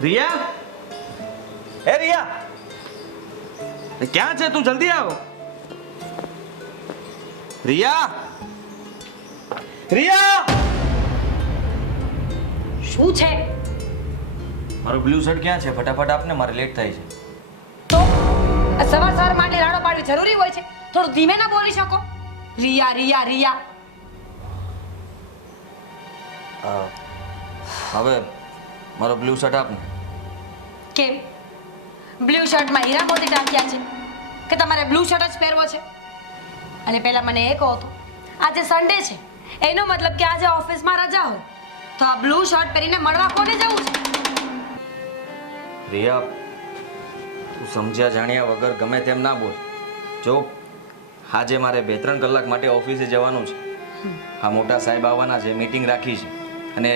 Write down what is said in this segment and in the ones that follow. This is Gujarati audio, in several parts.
रिया, ए रिया, क्या है? तू जल्दी आओ। रिया, रिया, શું છે? મારો બ્લુ શર્ટ ક્યાં છે? ફટાફટ આપને, મારે લેટ થાય છે. તો સવાર સવાર માટે રાડો પાડવી જરૂરી હોય છે? થોડું ધીમે ના બોલી શકો? રિયા રિયા રિયા. હવે મારો બ્લુ શર્ટ આપને. કેમ? બ્લુ શર્ટમાં હીરા મોતી ટાંક્યા છે કે તમારે બ્લુ શર્ટ જ પહેરવો છે? અને પહેલા મને એ કહો તો, આજે સન્ડે છે, એનો મતલબ કે આજે ઓફિસમાં રજા હોય તો આ બ્લુ શર્ટ પહેરીને મળવા કોને જવું છે? રિયા, તું સમજ્યા જાણ્યા વગર ગમે તેમ ના બોલ. જો આજે મારે 2-3 કલાક માટે ઓફિસે જવાનું છે. હા, મોટા સાહેબ આવવાના છે, મીટિંગ રાખી છે અને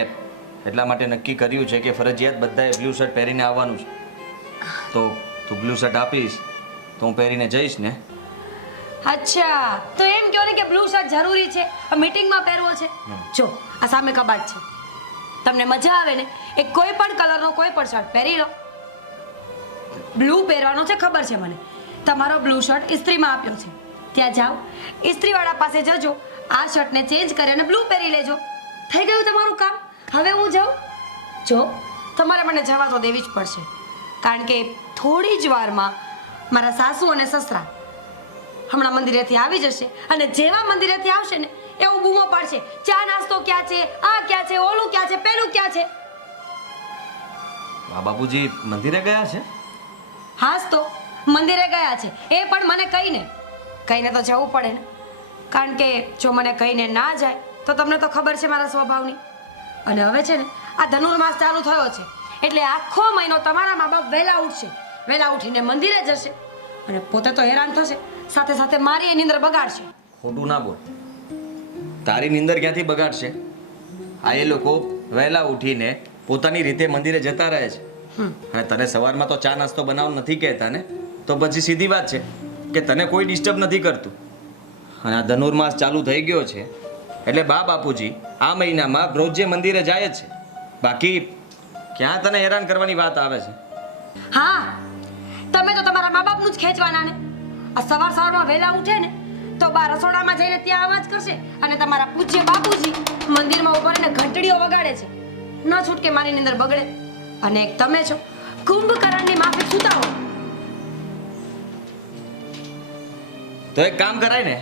એટલા માટે નક્કી કર્યું છે કે ફરજિયાત બધાએ બ્લુ શર્ટ પહેરીને આવવાનું છે. તો તું બ્લુ શર્ટ આપીશ તો હું પહેરીને જઈશ ને. અચ્છા, તો એમ કહો ને કે બ્લુ શર્ટ જરૂરી છે, આ મીટિંગમાં પહેરવો છે. જો આ સામે કબાટ છે, તમને મજા આવે ને એ કોઈ પણ કલરનો કોઈ પણ શર્ટ પહેરી લો. બ્લુ પહેરવાનો છે ખબર છે મને. તમારો બ્લુ શર્ટ ઇસ્ત્રીમાં આપ્યો છે, ત્યાં જાઓ, ઇસ્ત્રીવાળા પાસે જજો, આ શર્ટને ચેન્જ કરી અને બ્લુ પહેરી લેજો. થઈ ગયું તમારું કામ. હવે હું જાઉં? જો તમારે મને જવા તો દેવી જ પડશે, કારણ કે થોડી જ વારમાં મારા સાસુ અને સસરા હમણાં મંદિરેથી આવી જશે અને જેવા મંદિરેથી આવશે ને એવું બૂમો પાડશે, ચા નાસ્તો ક્યાં છે, આ ક્યાં છે, ઓલું ક્યાં છે, પેલું ક્યાં છે. બાપુજી મંદિરે ગયા છે? હાસ તો મંદિરે ગયા છે, એ પણ મને કહીને તો જવું પડે ને, કારણ કે જો મને કહીને ના જાય તો તમને તો ખબર છે મારા સ્વભાવની. અને હવે છે ને આ ધનુર્માસ ચાલુ થયો છે એટલે આખો મહિનો તમારા મા બાપ વહેલા ઉઠશે, વહેલા ઉઠીને મંદિરે જશે અને પોતે તો હેરાન થશે, સાથે સાથે મારી નીંદર બગાડશે. ખોટું ના બોલ. તારી નીંદર ક્યાંથી બગાડશે? આ એ લોકો વહેલા ઉઠીને પોતાની રીતે મંદિરે જતા રહે છે અને તને સવારમાં તો ચા નાસ્તો બનાવવાનું નથી કહેતા ને, તો પછી સીધી વાત છે કે તને કોઈ ડિસ્ટર્બ નથી કરતું. અને આ ધનુર્માસ ચાલુ થઈ ગયો છે એટલે બાપુજી આ મહિનામાં રોજે મંદિરે જાય જ છે. બાકી ક્યાં તને હેરાન કરવાની વાત આવે છે? હા, તમે તો તમારા મા બાપનું જ ખેંચવાના ને. આ સવારમાં વહેલા ઉઠે ને તો બા રસોડામાં જઈને ત્યાં અવાજ કરશે અને તમારા પૂજ્ય બાપુજી મંદિરમાં ઉભા રહીને ઘંટડીઓ વગાડે છે. ન છૂટકે મારી નીંદર બગડે. અને એક તમે છો કુંભકર્ણની માફિક સૂતા હો. તો એક કામ કરાય ને,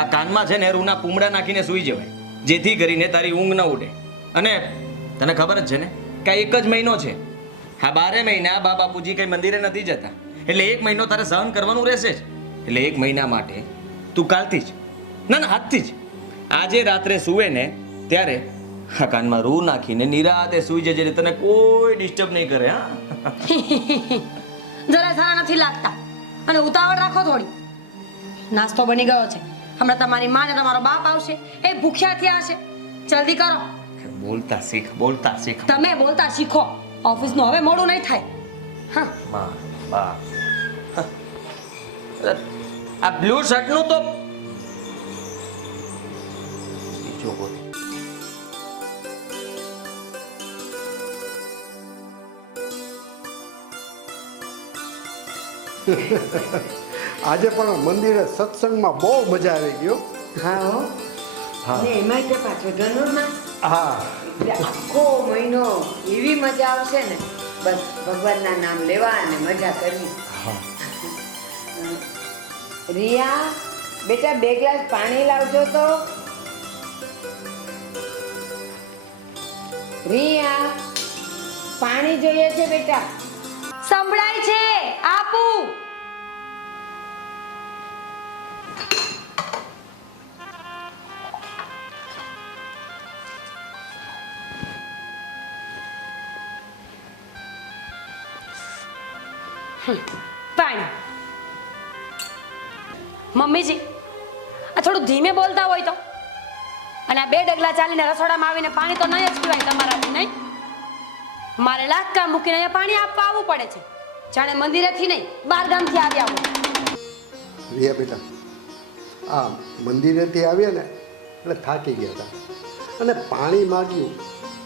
આ કાનમાં છે ને રૂના પૂમડા નાખીને સૂઈ જવાય, જેથી કરીને તારી ઊંઘ ન ઉડે. અને તને ખબર જ છે ને કે એક જ મહિનો છે. હા, 12 મહિના બાપુજી કઈ મંદિરે નથી જતા, એટલે 1 મહિનો તારે સહન કરવાનું રહેશે જ. એટલે 1 મહિના માટે તું કાલથી જ, ના આજથી જ, આજે રાત્રે સૂવે ને ત્યારે આ કાનમાં રૂ નાખીને નિરાતે સૂઈ જજે, તને કોઈ ડિસ્ટર્બ નહીં કરે. હા, જરા સારા નથી લાગતા અને ઉતાવળ રાખો થોડી. નાસ્તો બની ગયો છે, હમણાં તમારી માં ને તમારો બાપ આવશે, એ ભૂખ્યા થયા હશે. જલ્દી કરો. બોલતા શીખ, બોલતા શીખ. તમે બોલતા શીખો, ઓફિસનું હવે મોડું નહીં થાય. હા, માં બા, આ બ્લુ શર્ટનું તો બીજો બોલ. આજે પણ મંદિરે સત્સંગમાં બહુ મજા આવી ગયો. હા હો. હા. ને એમાં તે પાછો ધનુર્માસ હા, એટલે આખો મહિનો એવી મજા આવશે ને, બસ ભગવાનના નામ લેવા અને મજા કરવી. હા. રિયા બેટા 2 ગ્લાસ પાણી લાવજો તો. રિયા પાણી જોઈએ છે બેટા. સંભળાય છે, આપું. પાણી. મમ્મીજી, આ થોડું ધીમે બોલતા હોય તો. અને આ 2 ડગલા ચાલીને રસોડામાં આવીને પાણી તો નહીં જ પીવાય તમારાથી, નહીં? મારે લાકડા મૂકીને અહીંયા પાણી આપવા આવવું પડે છે, જાણે મંદિરેથી નહીં 12 ગામથી આવ્યા હોય. રિયા બેટા, આ મંદિરેથી આવ્યા ને એટલે થાકી ગયા હતા અને પાણી માગ્યું,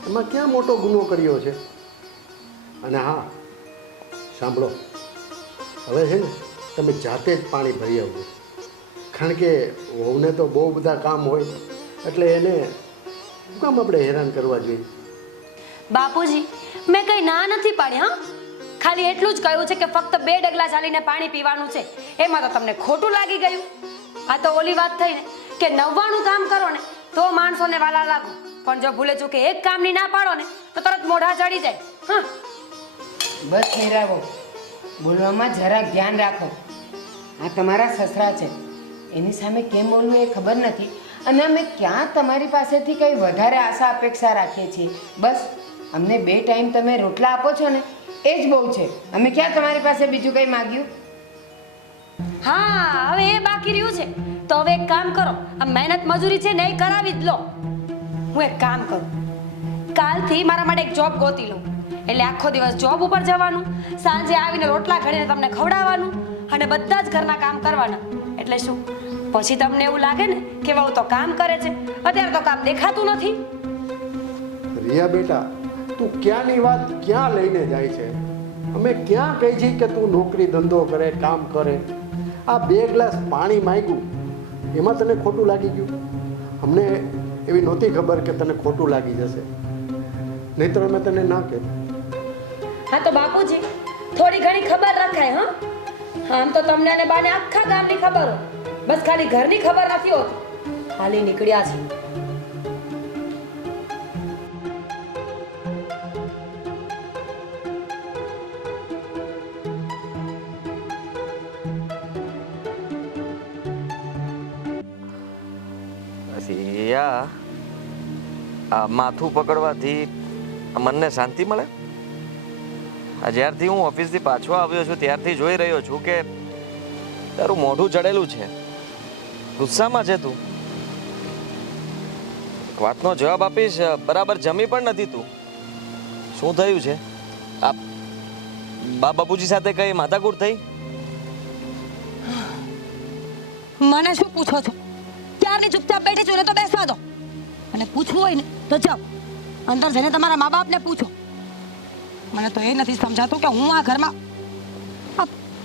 એમાં ક્યાં મોટો ગુનો કર્યો છે? અને હા સાંભળો, હવે છે ને તમે જાતે જ પાણી ભરી આવજો, કારણ કે વહુને તો બહુ બધા કામ હોય, એટલે એને શું કામ આપણે હેરાન કરવા જોઈએ. બાપુજી, મેં કઈ ના નથી પાડી. હા, ખાલી એટલું જ કહ્યું છે કે ફક્ત 2 ડગલા ચાલીને પાણી પીવાનું છે. એમાં તો તમને ખોટું લાગી ગયું. આ તો ઓલી વાત થઈ ને કે 99 કામ કરો ને તો માણસોને વાલા લાગો, પણ જો ભૂલે ચૂકે એક કામની ના પાડો ને તો તરત મોઢા ચડી જાય. હા, બસ મેરાવો, બોલવામાં જરાક ધ્યાન રાખો. આ તમારા સસરા છે, એની સામે કેમ બોલવું એ ખબર નથી, અને અમે ક્યાં તમારી પાસેથી કંઈ વધારે આશા અપેક્ષા રાખીએ છીએ. બસ અમને 2 ટાઈમ તમે રોટલા આપો છો ને એ જ બહુ છે. અમે ક્યાં તમારી પાસે બીજું કંઈ માગ્યું? હા, હવે એ બાકી રહ્યું છે તો હવે એક કામ કરો, આ મહેનત મજૂરી છે ને એ કરાવી જ લો. હું એક કામ કરું, કાલથી મારા માટે એક જોબ ગોતી લઉં, એટલે આખો દિવસ જોબ ઉપર જવાનું, સાંજે આવીને રોટલા ઘડીને તમને ખવડાવવાનું અને બધા જ ઘરના કામ કરવાના. એટલે શું પછી તમને એવું લાગે ને કે વહુ તો કામ કરે છે, અત્યારે તો કામ દેખાતું નથી. રિયા બેટા, તું ક્યાંની વાત ક્યાં લઈને જાય છે? અમે ક્યાં કહી છીએ કે તું નોકરી ધંધો કરે, કામ કરે? આ 2 ગ્લાસ પાણી માંગ્યું એમાં તને ખોટું લાગી ગયું? અમને એવી નહોતી ખબર કે તને ખોટું લાગી જશે, નહીંતર અમે તને ના કહે. હા તો બાપુજી, થોડી ઘણી ખબર રખાય. હા, આમ તો તમને અને બાને આખા ગામની ખબર હોય, બસ ખાલી ઘરની ખબર નથી હોતી. હાલી નીકળ્યા છે. રિયા, આ માથું પકડવાથી મનને શાંતિ મળે? જ્યારથી હું ઓફિસથી પાછો આવ્યો છું ત્યારથી જોઈ રહ્યો છું કે તારું મોઢું ચડેલું છે, ગુસ્સામાં છે તું. વાતનો જવાબ આપીશ, બરાબર જમી પણ નથી તું. શું થયું છે? આ બાપુજી સાથે કઈ માથાકૂટ થઈ? મને શું પૂછો છો? ક્યારની ચૂપચાપ બેઠી છું ને તો બેસવા દો, અને પૂછવું હોય ને તો જાઓ અંદર જઈને તમારા મા બાપને પૂછો. મને તો એ નથી સમજાતું કે હું આ ઘરમાં.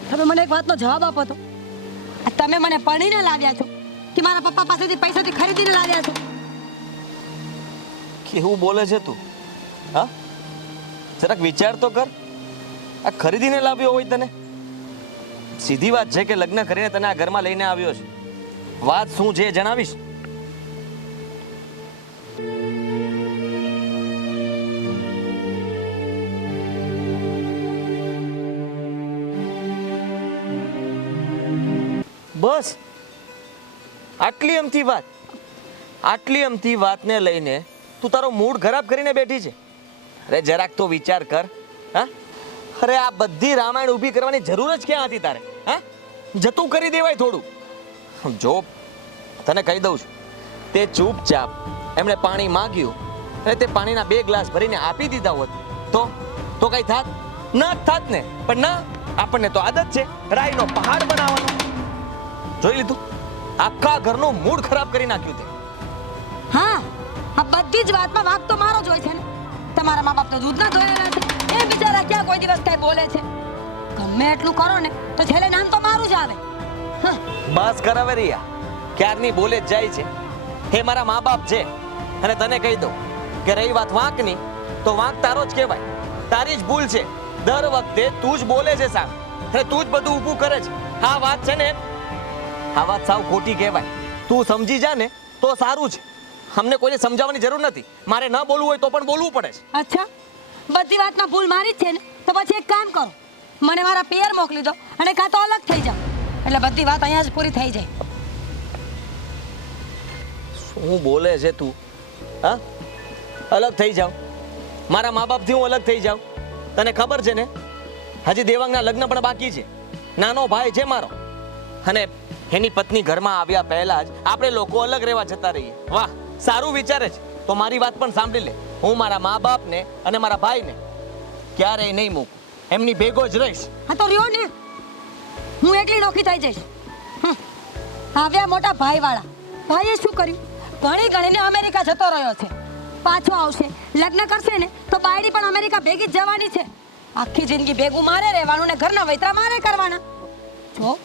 તમે મને એક વાતનો જવાબ આપો તો, તમે મને પરણીને લાવ્યા છો કે મારા પપ્પા પાસેથી પૈસાથી ખરીદીને લાવ્યા છો? કેવું બોલે છે તું? હા, જરાક વિચાર તો કર. આ ખરીદીને લાવ્યો હોય તને? સીધી વાત છે કે લગ્ન કરીને તને આ ઘરમાં લઈને આવ્યો છે. વાત શું છે જણાવીશ? બસ આટલી અમથી વાત, આટલી અમથી વાતને લઈને તું તારો મૂડ ખરાબ કરીને બેઠી છે. અરે જરાક તો વિચાર કર. હા, અરે આ બધી રામાયણ ઊભી કરવાની જરૂર જ ક્યાં હતી તારે? હા, જતું કરી દેવાય થોડું. જો તને કહી દઉં છું, તે ચૂપચાપ એમણે પાણી માંગ્યું અને તે પાણીના 2 ગ્લાસ ભરીને આપી દીધા હોત તો કઈ થાત? ના થાત ને. પણ ના, આપણને તો આદત છે રાઈનો પહાડ બનાવવાનો. જોઈ લીધું, આખા ઘરનો મૂડ ખરાબ કરી નાખ્યું તે. હા, આ બધી જ વાતમાં વાંક તો મારો જ હોય છે ને. તમારા મા બાપ તો દૂધ ના ધોયેલા છે, એ બિચારા ક્યાં કોઈ દિવસ કઈ બોલે છે? ગમે એટલું કરો ને તો છેલ્લે નામ તો મારું જ આવે. બસ કર હવે રિયા, ક્યારની બોલે જ જાય છે. હે મારા મા બાપ છે, અને તને કહી દઉં કે રહી વાત વાંકની, તો વાંક તારો જ કહેવાય. તારી જ ભૂલ છે. દર વખતે તું જ બોલે છે સાહેબ, અને તું જ બધું ઊભું કરે છે. આ વાત છે ને, આ વાત સાવ ખોટી કહેવાય. તું સમજી જા ને તો સારું છે. અમને કોઈને સમજાવવાની જરૂર નથી. મારે ન બોલવું હોય તો પણ બોલવું પડે છે. અચ્છા, બધી વાતમાં ભૂલ મારી જ છે ને, તો પછી એક કામ કરો, મને મારા પિયર મોકલી દો અને કાં તો અલગ થઈ જાઓ, એટલે બધી વાત અહીંયા જ પૂરી થઈ જાય. શું બોલે છે તું? હા, અલગ થઈ જાવ? મારા મા બાપથી હું અલગ થઈ જાઉં? તને ખબર છે ને, હજી દેવાંગના લગ્ન પણ બાકી છે. નાનો ભાઈ છે મારો, અને એની પત્ની ઘરમાં આવ્યા પહેલા જ આપણે લોકો અલગ રહેવા જતા રહીએ. વાહ, સારું વિચારે છે. તો મારી વાત પણ સાંભળી લે. હું મારા મા બાપને અને મારા ભાઈને ક્યારેય નહીં મૂકું, એમની ભેગો જ રહીશ. હા તો રહ્યો ને, હું એકલી નોખી થઈ જઈશ. આવ્યા મોટા ભાઈવાળા, ભાઈએ શું કર્યું? ઘણી ગણીને અમેરિકા જતો રહ્યો છે, પાછો આવશે, લગ્ન કરશે ને તો બાયડી પણ અમેરિકા ભેગી જ જવાની છે. આખી જિંદગી ભેગું મારે રહેવાનું ને ઘરના વૈતરા મારે કરવાના. જો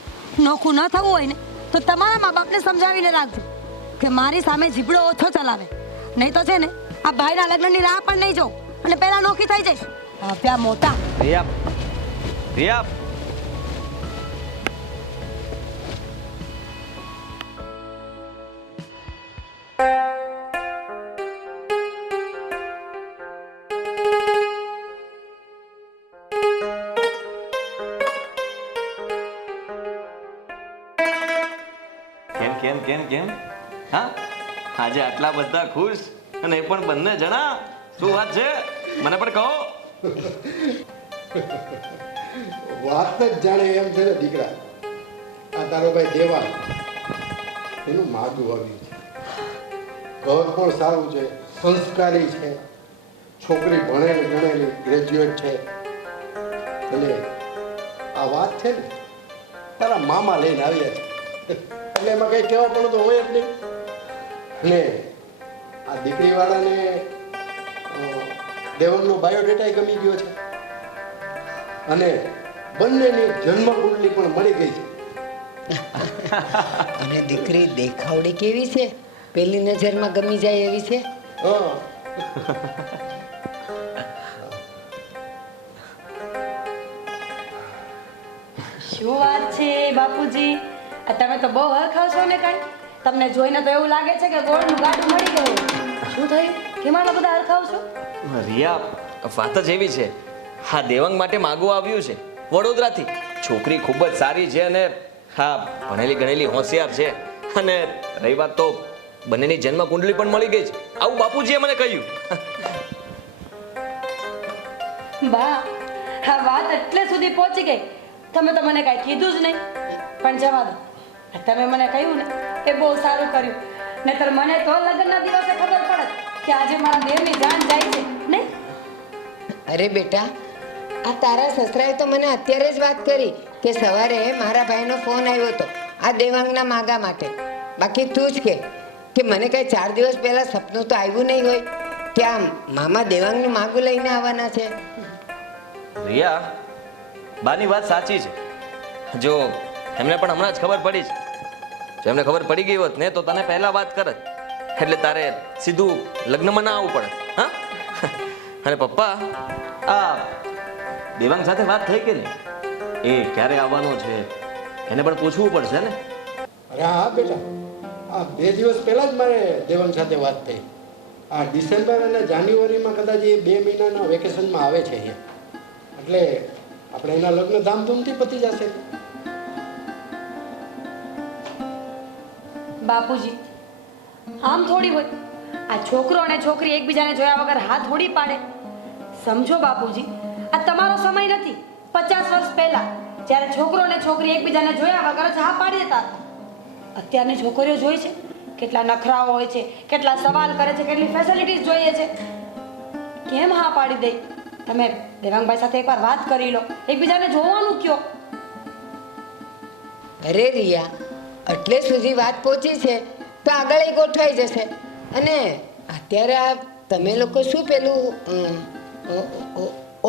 નોખું ન થવું હોય ને તો તમારા મા બાપને સમજાવીને રાખજો કે મારી સામે જીભડો ઓછો ચલાવે, નહીં તો છે ને આ ભાઈના લગ્નની રાહ પણ નહીં જોઉં અને પહેલા નોખી થઈ જઈશ. આપ્યા મોટા. રિયા, રિયા, કેમ કેમ કેમ કેમ હા આજે આટલા બધા ખુશ અને એ પણ બંને જણા? શું વાત છે મને પણ કહો. વાત જ જાણે એમ છે ને દીકરા, આ તારો ભાઈ દેવા એનું માગું આવ્યું છે. ઘર પણ સારું છે, સંસ્કારી છે, છોકરી ભણેલી ગણેલી ગ્રેજ્યુએટ છે. અને આ વાત છે ને તારા મામા લઈને આવ્યા છે એટલે એમાં કંઈ કહેવા પણ તો હોય જ નહીં. અને આ દીકરીવાળાને દેવનનો બાયોડેટા ગમી ગયો છે અને બંનેની જન્મકુંડલી પણ મળી ગઈ છે. અને દીકરી દેખાવડી કેવી છે? પહેલી નજરમાં ગમી જાય એવી છે. હા શું વાત છે બાપુજી, આ તમે તો બહુ હરખાવ છો ને કઈ. તમને જોઈને તો એવું લાગે છે કે ગોળનું ગાડું મળી ગયું. શું થયું? કેમ આટલા બધા હરખાવ છો? રિયા, વાત જ એવી છે, હા દેવાંગ માટે માગવું આવ્યું છે વડોદરાથી. છોકરી ખૂબ જ સારી છે અને હા ભણેલી ગણેલી હોશિયાર છે. અને રહી વાત તો બંનેની જન્મ કુંડલી પણ મળી ગઈ છે, આવું બાપુજીએ મને કહ્યું. બા, આ વાત એટલે સુધી પહોંચી ગઈ. તમે તો મને કાંઈ કીધું જ નહીં. પણ જવા દો, તમે મને કહ્યું ને એ બહુ સારું કર્યું. નહીતર મને તો લગ્નના દિવસે ખબર પડે કે આજે મારા દેવની જાન જાય છે નહીં. અરે બેટા, આ તારા સસરાએ તો મને અત્યારે જ વાત કરી કે સવારે મારા ભાઈનો ફોન આવ્યો હતો આ દેવાંગના માગા માટે. બાકી તું જ કે મને કઈ 4 દિવસ પહેલા સપનું તો આવ્યું નહીં હોય કે આમ મામા દેવાંગનું માગું લઈને આવવાના છે. રિયા, બાની વાત સાચી છે. જો એમને પણ હમણાં જ ખબર પડી છે. જો એમને ખબર પડી ગઈ હોત ને તો તને પહેલા વાત કરત, એટલે તારે સીધું લગ્નમાં ના આવવું પડે. હા અને પપ્પા, આ દેવાંગ સાથે વાત થઈ કે નહીં? એ ક્યારે આવવાનો છે એને પણ પૂછવું પડશે ને. અરે હા બેટા, આ 2 દિવસ પહેલા જ મારે દેવાંગ સાથે વાત થઈ. આ ડિસેમ્બર અને જાન્યુઆરીમાં કદાચ એ 2 મહિનાના વેકેશનમાં આવે છે અહીંયા. એટલે આપણે એના લગ્ન ધામધૂમથી પતી જશે. બાપુજી, આમ થોડી હોય. આ છોકરો અને છોકરી એકબીજાને જોયા વગર હાથ થોડી પાડે. સમજો બાપુજી, આ તમારો સમય નથી. 50 વર્ષ પહેલા જ્યારે છોકરો અને છોકરી એકબીજાને જોયા વગર જ હા પાડી દેતા હતા. અત્યારની છોકરીઓ જોઈ છે કેટલા નખરાઓ હોય છે, કેટલા સવાલ કરે છે, કેટલી ફેસિલિટીઝ જોઈએ છે. કેમ હા પાડી દે? તમે દેવાંગભાઈ સાથે એકવાર વાત કરી લો, એકબીજાને જોવાનું કયો. અરે રિયા, એટલે સુધી વાત પહોંચી છે તો આગળ ય ગોઠવાઈ જશે. અને અત્યારે આ તમે લોકો શું પેલું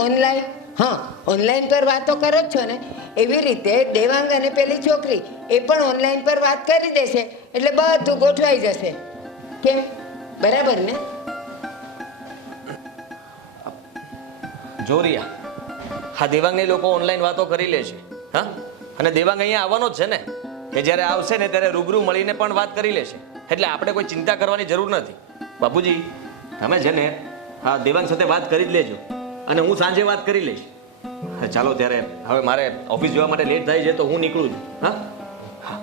ઓનલાઈન, હા ઓનલાઈન પર વાતો કરો જ છો ને, એવી રીતે દેવાંગ અને પેલી છોકરી એ પણ ઓનલાઈન પર વાત કરી દેશે એટલે બધું ગોઠવાઈ જશે. કેમ, બરાબર ને? જો રિયા, હા દેવાંગને લોકો ઓનલાઈન વાતો કરી લે છે. હા, અને દેવાંગ અહીંયા આવવાનો જ છે ને, કે જ્યારે આવશે ને ત્યારે રૂબરૂ મળીને પણ વાત કરી લેશે. એટલે આપણે કોઈ ચિંતા કરવાની જરૂર નથી. બાપુજી, તમે છે ને હા દેવાંગ સાથે વાત કરી જ લેજો અને હું સાંજે વાત કરી લઈશ. ચાલો ત્યારે હવે મારે ઓફિસ જવા માટે લેટ થાય છે તો હું નીકળું છું. હા હા,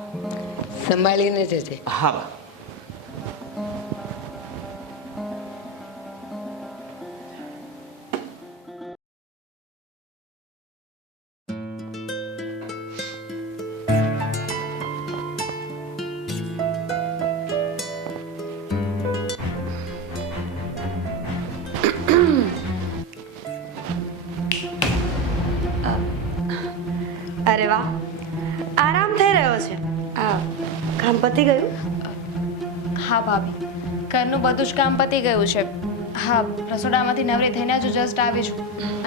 સંભાળીને જશે. હા બા. અરે વાહ, આરામ થઈ રહ્યો છે. આ કામ પતી ગયું? હા ભાભી, ઘરનું બધું જ કામ પતી ગયું છે. હા રસોડામાંથી નવરી થઈને જ જસ્ટ આવી છું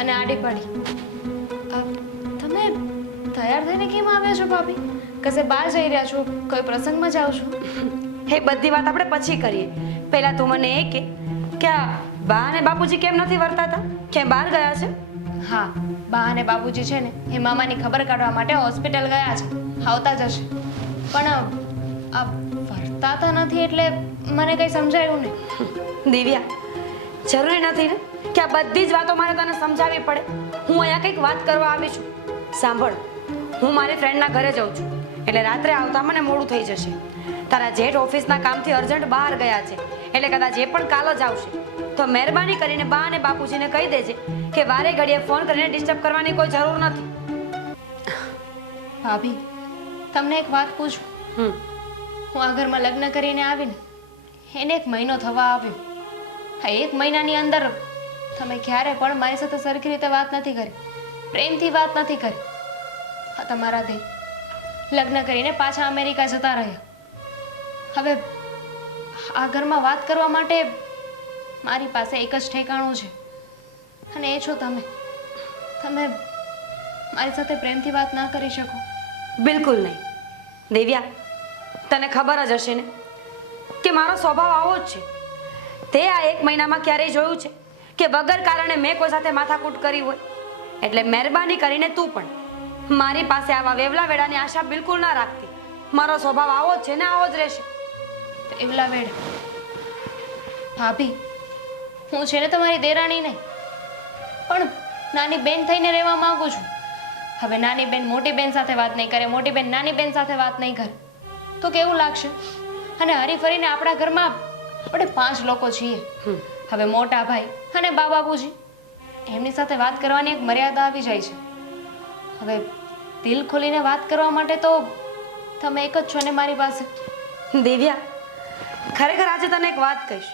અને આડી પડી. તમે તૈયાર થઈને કેમ આવ્યા છો ભાભી? કશે બહાર જઈ રહ્યા છો? કોઈ પ્રસંગમાં જાઓ છો? એ બધી વાત આપણે પછી કરીએ. પહેલા તું મને એ કે આ બા અને બાપુજી કેમ નથી વર્તાતા? ક્યાંય બહાર ગયા છે? હા, બા અને બાપુજી છે ને એ મામાની ખબર કાઢવા માટે હોસ્પિટલ ગયા છે. આવતા જશે. પણ આ વર્તાતા નથી એટલે મને કંઈ સમજાયું નહીં. દિવ્યા, જરૂરી નથી ને કે આ બધી જ વાતો મારે તને સમજાવવી પડે. હું અહીંયા કંઈક વાત કરવા આવી છું. સાંભળ, હું મારી ફ્રેન્ડના ઘરે જાઉં છું એટલે રાત્રે આવતા મને મોડું થઈ જશે. તારા જેઠ ઓફિસના કામથી અર્જન્ટ બહાર ગયા છે એટલે કદાચ એ પણ કાલ જ આવશે. તો મહેરબાની કરીને બા અને બાપુજીને કહી દેજે કે વારે ઘડીએ ફોન કરીને ડિસ્ટર્બ કરવાની કોઈ જરૂર નથી. ભાભી, તમને એક વાત પૂછું. હું આ ઘરમાં લગ્ન કરીને આવીને એને 1 મહિનો થવા આવ્યો. આ 1 મહિનાની અંદર તમે ક્યારે પણ મારી સાથે સરખી રીતે વાત નથી કરી, પ્રેમથી વાત નથી કરી. આ તમારા દે લગ્ન કરીને પાછા અમેરિકા જતા રહ્યા. હવે આ ઘરમાં વાત કરવા માટે મારી પાસે એક જ ઠેકાણું છે અને એ છો તમે. તમે મારી સાથે પ્રેમથી વાત ના કરી શકો? બિલકુલ નહીં. દેવ્યા, તને ખબર જ હશે ને કે મારો સ્વભાવ આવો જ છે. તે આ 1 મહિનામાં ક્યારેય જોયું છે કે વગર કારણે મેં કોઈ સાથે માથાકૂટ કરી હોય? એટલે મહેરબાની કરીને તું પણ મારી પાસે આવા વેવલા વેડાની આશા બિલકુલ ના રાખતી. મારો સ્વભાવ આવો જ છે ને આવો જ રહેશે. એવલા વેડ ભાભી, હું છે ને તમારી દેરાણી નહીં પણ નાની બેન થઈને રહેવા માંગુ છું. હવે નાની બેન મોટી બેન સાથે વાત નહીં કરે, મોટી બેન નાની બેન સાથે વાત નહીં કરે તો કેવું લાગશે? અને હરી ફરીને આપણા ઘરમાં આપણે 5 લોકો છીએ. હવે મોટા ભાઈ અને બા બાપુજી, એમની સાથે વાત કરવાની એક મર્યાદા આવી જાય છે. હવે દિલ ખોલીને વાત કરવા માટે તો તમે એક જ છો ને મારી પાસે. દિવ્યા, ખરેખર આજે તને એક વાત કહીશ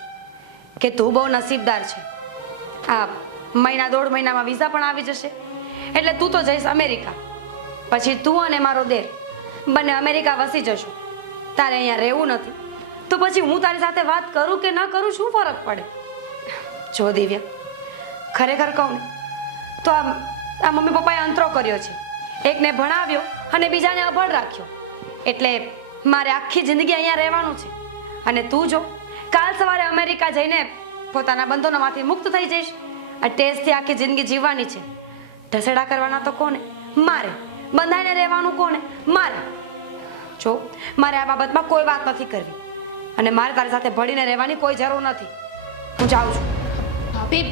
કે તું બહુ નસીબદાર છે. આ 1.5 મહિનામાં વિઝા પણ આવી જશે એટલે તું તો જઈશ અમેરિકા. પછી તું અને મારો દેર બંને અમેરિકા વસી જશો. તારે અહીંયા રહેવું નથી તો પછી હું તારી સાથે વાત કરું કે ન કરું શું ફરક પડે? જો દિવ્યા, ખરેખર કહું ને તો આ મમ્મી પપ્પાએ અંતરો કર્યો છે. એકને ભણાવ્યો અને બીજાને અભણ રાખ્યો. એટલે મારે આખી જિંદગી અહીંયા રહેવાનું છે. અને તું જો કાલ સવારે અમેરિકા જઈને પોતાના બંધનોમાંથી મુક્ત થઈ જઈશ. આ ટેસ્ટથી આખી જિંદગી જીવવાની છે. ઢસેડા કરવાના તો કોને? મારે. બંધાઈને રહેવાનું કોને? મારે. જો મારે આ બાબતમાં કોઈ વાત નથી કરવી અને મારે તારી સાથે ભળીને રહેવાની કોઈ જરૂર નથી. હું જાઉં છું. ભાભી,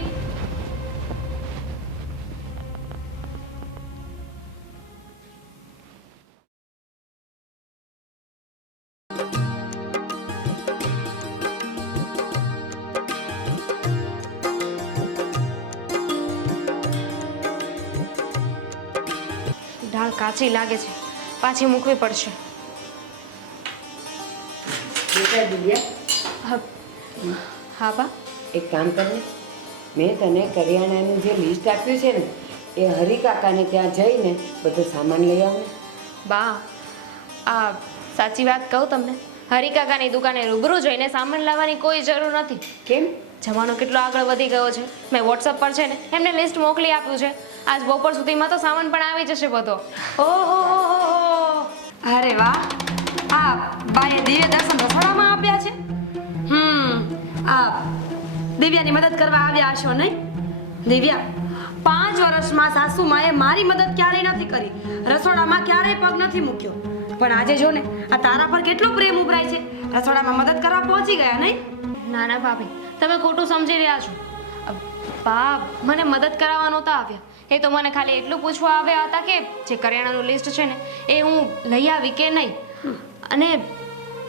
દાળ કાચી લાગે છે, પાછી મૂકવી પડશે. બેટા દિવ્યા, હા બા. એક કામ કરને, મેં તને કરિયાણાનું જે લિસ્ટ આપ્યું છે ને એ હરિકાકાને ત્યાં જઈને બધો સામાન લઈ આવ ને. બા, આ સાચી વાત કહું તમને, હરિકાકાની દુકાને રૂબરૂ જઈને સામાન લાવવાની કોઈ જરૂર નથી. કેમ? જમાનો કેટલો આગળ વધી ગયો છે. મેં વોટ્સઅપ પર છે ને એમને લિસ્ટ મોકલી આપ્યું છે. આજ બપોર સુધીમાં તો સામાન પણ આવી જશે બધો. ઓહો, અરે વાહ! આ બાએ દિવ્ય દર્શન રસોડામાં આપ્યા છે. આ દિવ્યાની મદદ કરવા આવ્યા હશો નહીં? દિવ્યા, 5 વર્ષમાં સાસુમાએ મારી મદદ ક્યારેય નથી કરી, રસોડામાં ક્યારેય પગ નથી મૂક્યો. પણ આજે જો ને આ તારા પર કેટલો પ્રેમ ઉભરાય છે, રસોડામાં મદદ કરવા પહોંચી ગયા નહીં? ના ના ભાભી, તમે ખોટું સમજી રહ્યા છો. બા મને મદદ કરાવવા નહોતા આવ્યા. એ તો મને ખાલી એટલું પૂછવા આવ્યા હતા કે જે કરિયાણાનું લિસ્ટ છે ને એ હું લઈ આવી કે નહીં. અને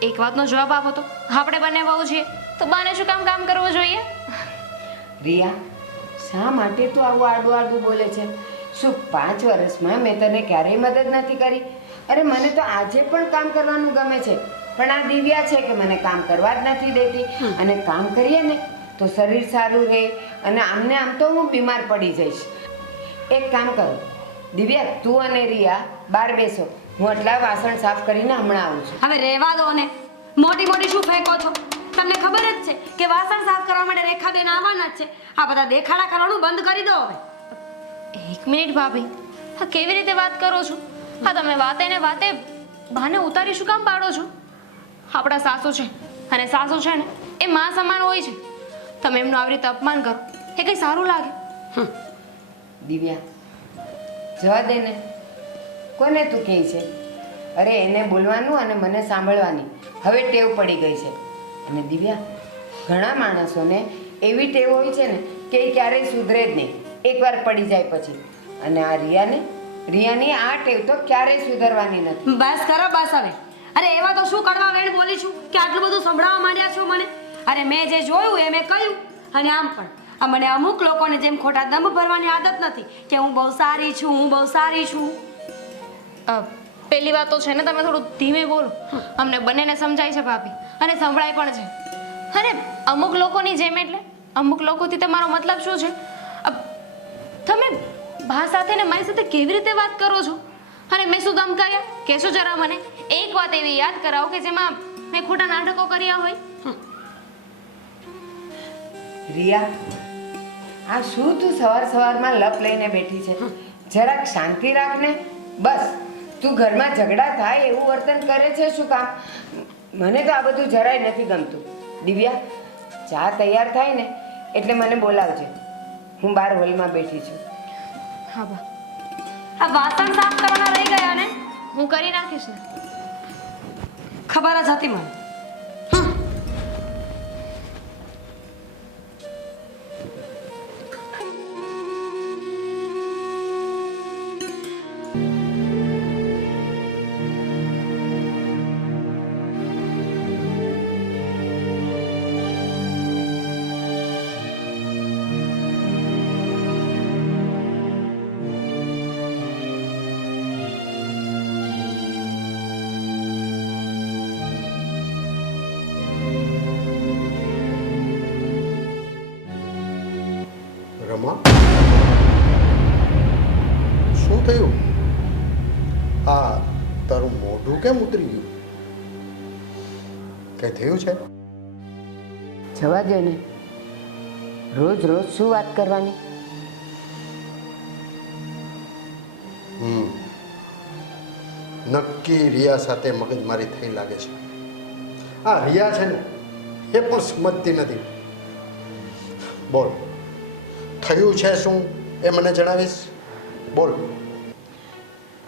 એક વાતનો જવાબ આપો તો, આપણે બંને બહુ છીએ તો બાને શું કામ કરવું જોઈએ? રિયા, શા માટે તું આવું આડું આડું બોલે છે? શું 5 વર્ષમાં મેં તને ક્યારેય મદદ નથી કરી? અરે મને તો આજે પણ કામ કરવાનું ગમે છે, પણ આ દિવ્યા છે કે મને કામ કરવા જ નથી દેતી. અને કામ કરીએ ને તો શરીર સારું રહે અને આમને આમ તો હું બીમાર પડી જઈશ. એક કામ કરો દિવ્યા, તું અને રિયા બહાર બેસો, હું આટલા વાસણ સાફ કરીને હમણાં આવું છું. હવે રહેવા દો ને, મોટી મોટી શું ફેંકો છો? તમને ખબર જ છે કે વાસણ સાફ કરવા માટે રેખાબેન આવવાના જ છે. આ બધા દેખાડા કરવાનું બંધ કરી દો હવે. એક મિનિટ ભાભી, હા કેવી રીતે વાત કરો છો? હા તમે વાતે ને વાતે બાને ઉતારી શું કામ પાડો છો? આપણા સાસુ છે અને સાસુ છે ને એ માં સમાન હોય છે. તમે એમનું આવી રીતે અપમાન કરો એ કઈ સારું લાગે? દિવ્યા, જવા દે ને. કોને તું કહે છે? અરે એને બોલવાનું અને મને સાંભળવાની હવે ટેવ પડી ગઈ છે. અને દિવ્યા, ઘણા માણસોને એવી ટેવ હોય છે ને કે એ ક્યારેય સુધરે જ નહીં, એકવાર પડી જાય પછી. અને આ રિયાની આ ટેવ તો ક્યારેય સુધરવાની નથી. બસ કરો બસ હવે. અરે એવા તો શું કડવા વેણ બોલી છું કે આટલું બધું સંભળાવવા માંડ્યા છો મને? અરે મેં જે જોયું એ મેં કહ્યું. અને આમ પણ આ મને અમુક લોકોને જેમ ખોટા દમ ભરવાની આદત નથી કે હું બહુ સારી છું, હું બહુ સારી છું. પહેલી વાત તો છે ને તમે થોડું ધીમે બોલો. અમને બંનેને સમજાય છે ભાભી અને સંભળાય પણ છે. અને અમુક લોકોની જેમ એટલે અમુક લોકોથી તમારો મતલબ શું છે? તમે બા સાથે ને મારી સાથે કેવી રીતે વાત કરો છો? અને મેં શું દમ કર્યા કહેશો જરા મને? એક વાત એવી યાદ કરાવો કે જેમાં મેં ખોટા નાટકો કર્યા હોય. રિયા, આ શું તું સવારમાં લપ લઈને બેઠી છે? જરાક શાંતિ રાખ ને. બસ તું ઘરમાં ઝઘડા થાય એવું વર્તન કરે છે શું કામ? મને તો આ બધું જરાય નથી ગમતું. દિવ્યા, ચા તૈયાર થાય ને એટલે મને બોલાવજે. હું બહાર હોલમાં બેઠી છું. હા બા, આ વાસણ સાફ કરવાના રહી ગયા ને? હું કરી નાખીશ ને. ખબર જ હતી મને. રમા, શું થયું? આ તારું મોઢું કેમ ઉતરી ગયું? કઈ થયું છે? જવા દે ને. રોજ રોજ શું વાત કરવાની? નક્કી રિયા સાથે મગજમારી થઈ લાગે છે. આ રિયા છે ને એ પણ સમજતી નથી. બોલ, થયું છે શું એ મને જણાવીશ? બોલ.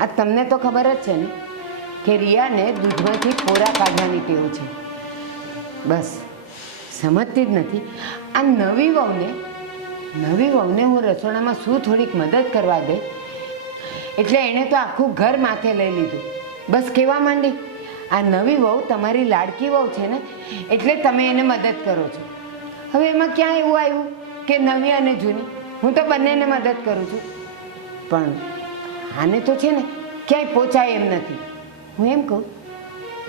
આ તમને તો ખબર જ છે ને કે રિયાને દૂધમાંથી પોરા કાઢવાની ટેવ છે. બસ સમજતી જ નથી. આ નવી વહુને હું રસોડામાં શું થોડીક મદદ કરવા દે એટલે એણે તો આખું ઘર માથે લઈ લીધું. બસ કહેવા માંડી આ નવી વહુ તમારી લાડકી વહુ છે ને એટલે તમે એને મદદ કરો છો. હવે એમાં ક્યાં એવું આવ્યું કે નવી અને જૂની? હું તો બંનેને મદદ કરું છું. પણ આને તો છે ને ક્યાંય પહોંચાય એમ નથી. હું એમ કહું,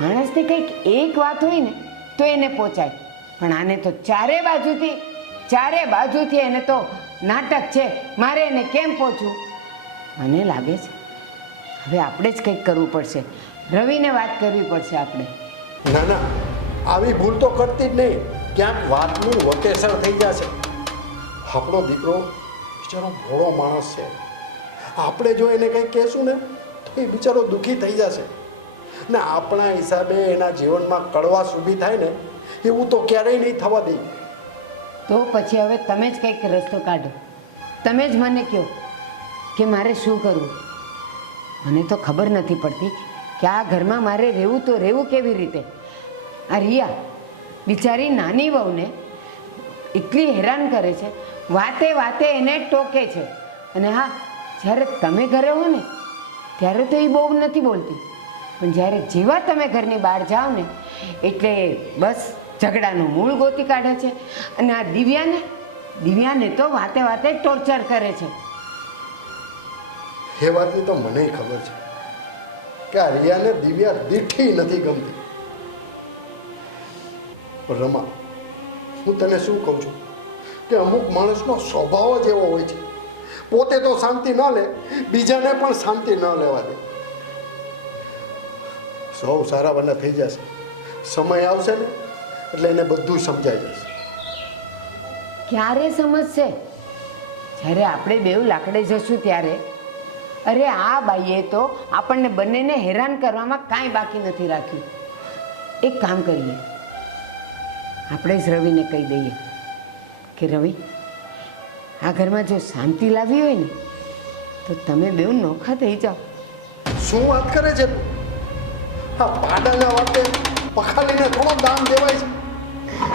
માણસને કંઈક એક વાત હોય ને તો એને પહોંચાય, પણ આને તો ચારે બાજુથી એને તો નાટક છે. મારે એને કેમ પહોંચવું? મને લાગે છે હવે આપણે જ કંઈક કરવું પડશે. રવિને વાત કરવી પડશે આપણે. ના ના, આવી ભૂલ તો કરતી જ નહીં. ક્યાંક વાતનું વકેસર થઈ જશે. આપણો દીકરો બિચારો ભોળો માણસ છે. આપણે જો એને કંઈક કહેશું ને તો એ બિચારો દુઃખી થઈ જશે ને આપણા હિસાબે એના જીવનમાં કડવાશ ઊભી થાય ને એવું તો ક્યારેય નહીં થવા દે. તો પછી હવે તમે જ કંઈક રસ્તો કાઢો. તમે જ મને કહો કે મારે શું કરવું. મને તો ખબર નથી પડતી કે આ ઘરમાં મારે રહેવું તો રહેવું કેવી રીતે. આ રિયા બિચારી નાની વહુને એટલી હેરાન કરે છે, વાતે એને ટોકે છે. અને હા, જ્યારે તમે ઘરે હો ને ત્યારે તો એ બહુ નથી બોલતી, પણ જ્યારે જેવા તમે ઘરની બહાર જાઓ ને એટલે બસ ઝઘડાનું મૂળ ગોતી કાઢે છે. અને આ દિવ્યાને તો વાતે ટોર્ચર કરે છે. એ વાતની તો મને ખબર છે કે આ રિયાને દિવ્યા દીઠી નથી ગમતી. પણ રમા, હું તને શું કહું છું કે અમુક માણસનો સ્વભાવ જ એવો હોય છે, પોતે તો શાંતિ ન લે, બીજાને પણ શાંતિ ન લેવા દે. સૌ સારા બના થઈ જશે. સમય આવશે ને એટલે એને બધું સમજાઈ જશે. ક્યારે સમજશે? જ્યારે આપણે બેઉ લાકડે જશું ત્યારે. અરે આ બાઈએ તો આપણને બંનેને હેરાન કરવામાં કાંઈ બાકી નથી રાખ્યું. એક કામ કરીએ, આપણે જ રવિને કહી દઈએ કે રવિ, આ ઘરમાં જો શાંતિ લાવી હોય ને તો તમે બેઉ નોખા થઈ જાઓ. શું વાત કરે છે તું? આ પાડાના વાટે પખાલીને થોડો દામ દેવાય છે?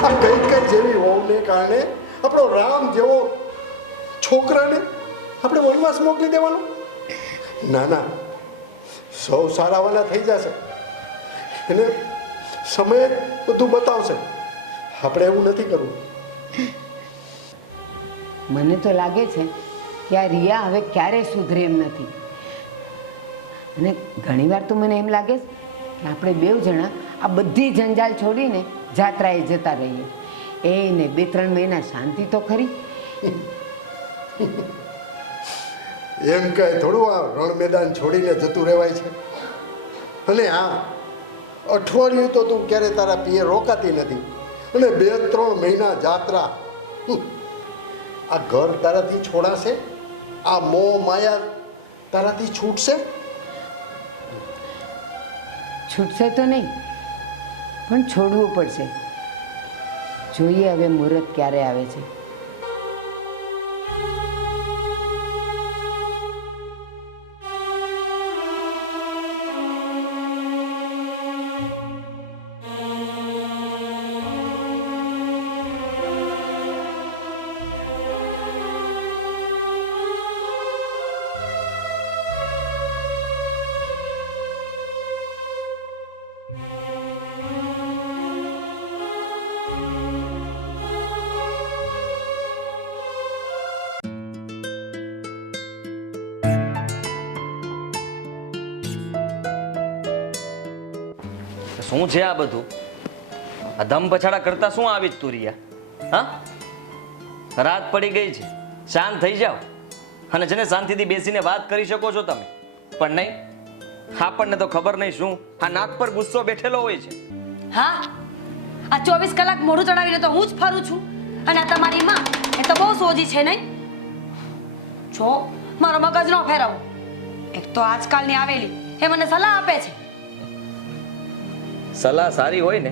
આ કઈ જેવી વહુને કારણે આપણો રામ જેવો છોકરાને આપણે વનવાસ મોકલી દેવાનો? ના ના, સૌ સારાવાના થઈ જશે. એને સમય બધું બતાવશે. આપણે એવું નથી કરવું. મને તો લાગે છે કે આ રિયા હવે ક્યારેય સુધરે એમ નથી. અને ઘણીવાર તો મને એમ લાગે છે કે આપણે બેઉ જણા આ બધી જંજાલ છોડીને જાત્રાએ જતા રહીએ. એને 2-3 મહિના શાંતિ તો ખરી. એમ કહે થોડું આ રણ મેદાન છોડીને જતું રહેવાય છે. અને હા, અઠવાડિયું તો તું ક્યારે તારા પિયર રોકાતી નથી, અને 2-3 મહિના જાત્રા. આ ઘર તારાથી છોડાશે? આ મોહ માયા તારાથી છૂટશે? છૂટશે તો નહીં, પણ છોડવું પડશે. જોઈએ હવે મુહૂર્ત ક્યારે આવે છે. શું છે આ બધું? આ ધમ પછાડા કરતા શું આવી જ તું રિયા? હા, રાત પડી ગઈ છે, શાંત થઈ જાઓ. અને જેને શાંતિથી બેસીને વાત કરી શકો છો તમે, પણ નહીં. આપણને તો ખબર નહીં શું આ નાક પર ગુસ્સો બેઠેલો હોય છે. હા, આ 24 કલાક મોઢું ચડાવીને તો હું જ ફરું છું, અને આ તમારી માં એ તો બહુ સોજી છે નહીં? જો મારો મગજ નો ફેરવો. એક તો આજકાલની આવેલી એ મને સલાહ આપે છે. સલાહ સારી હોય ને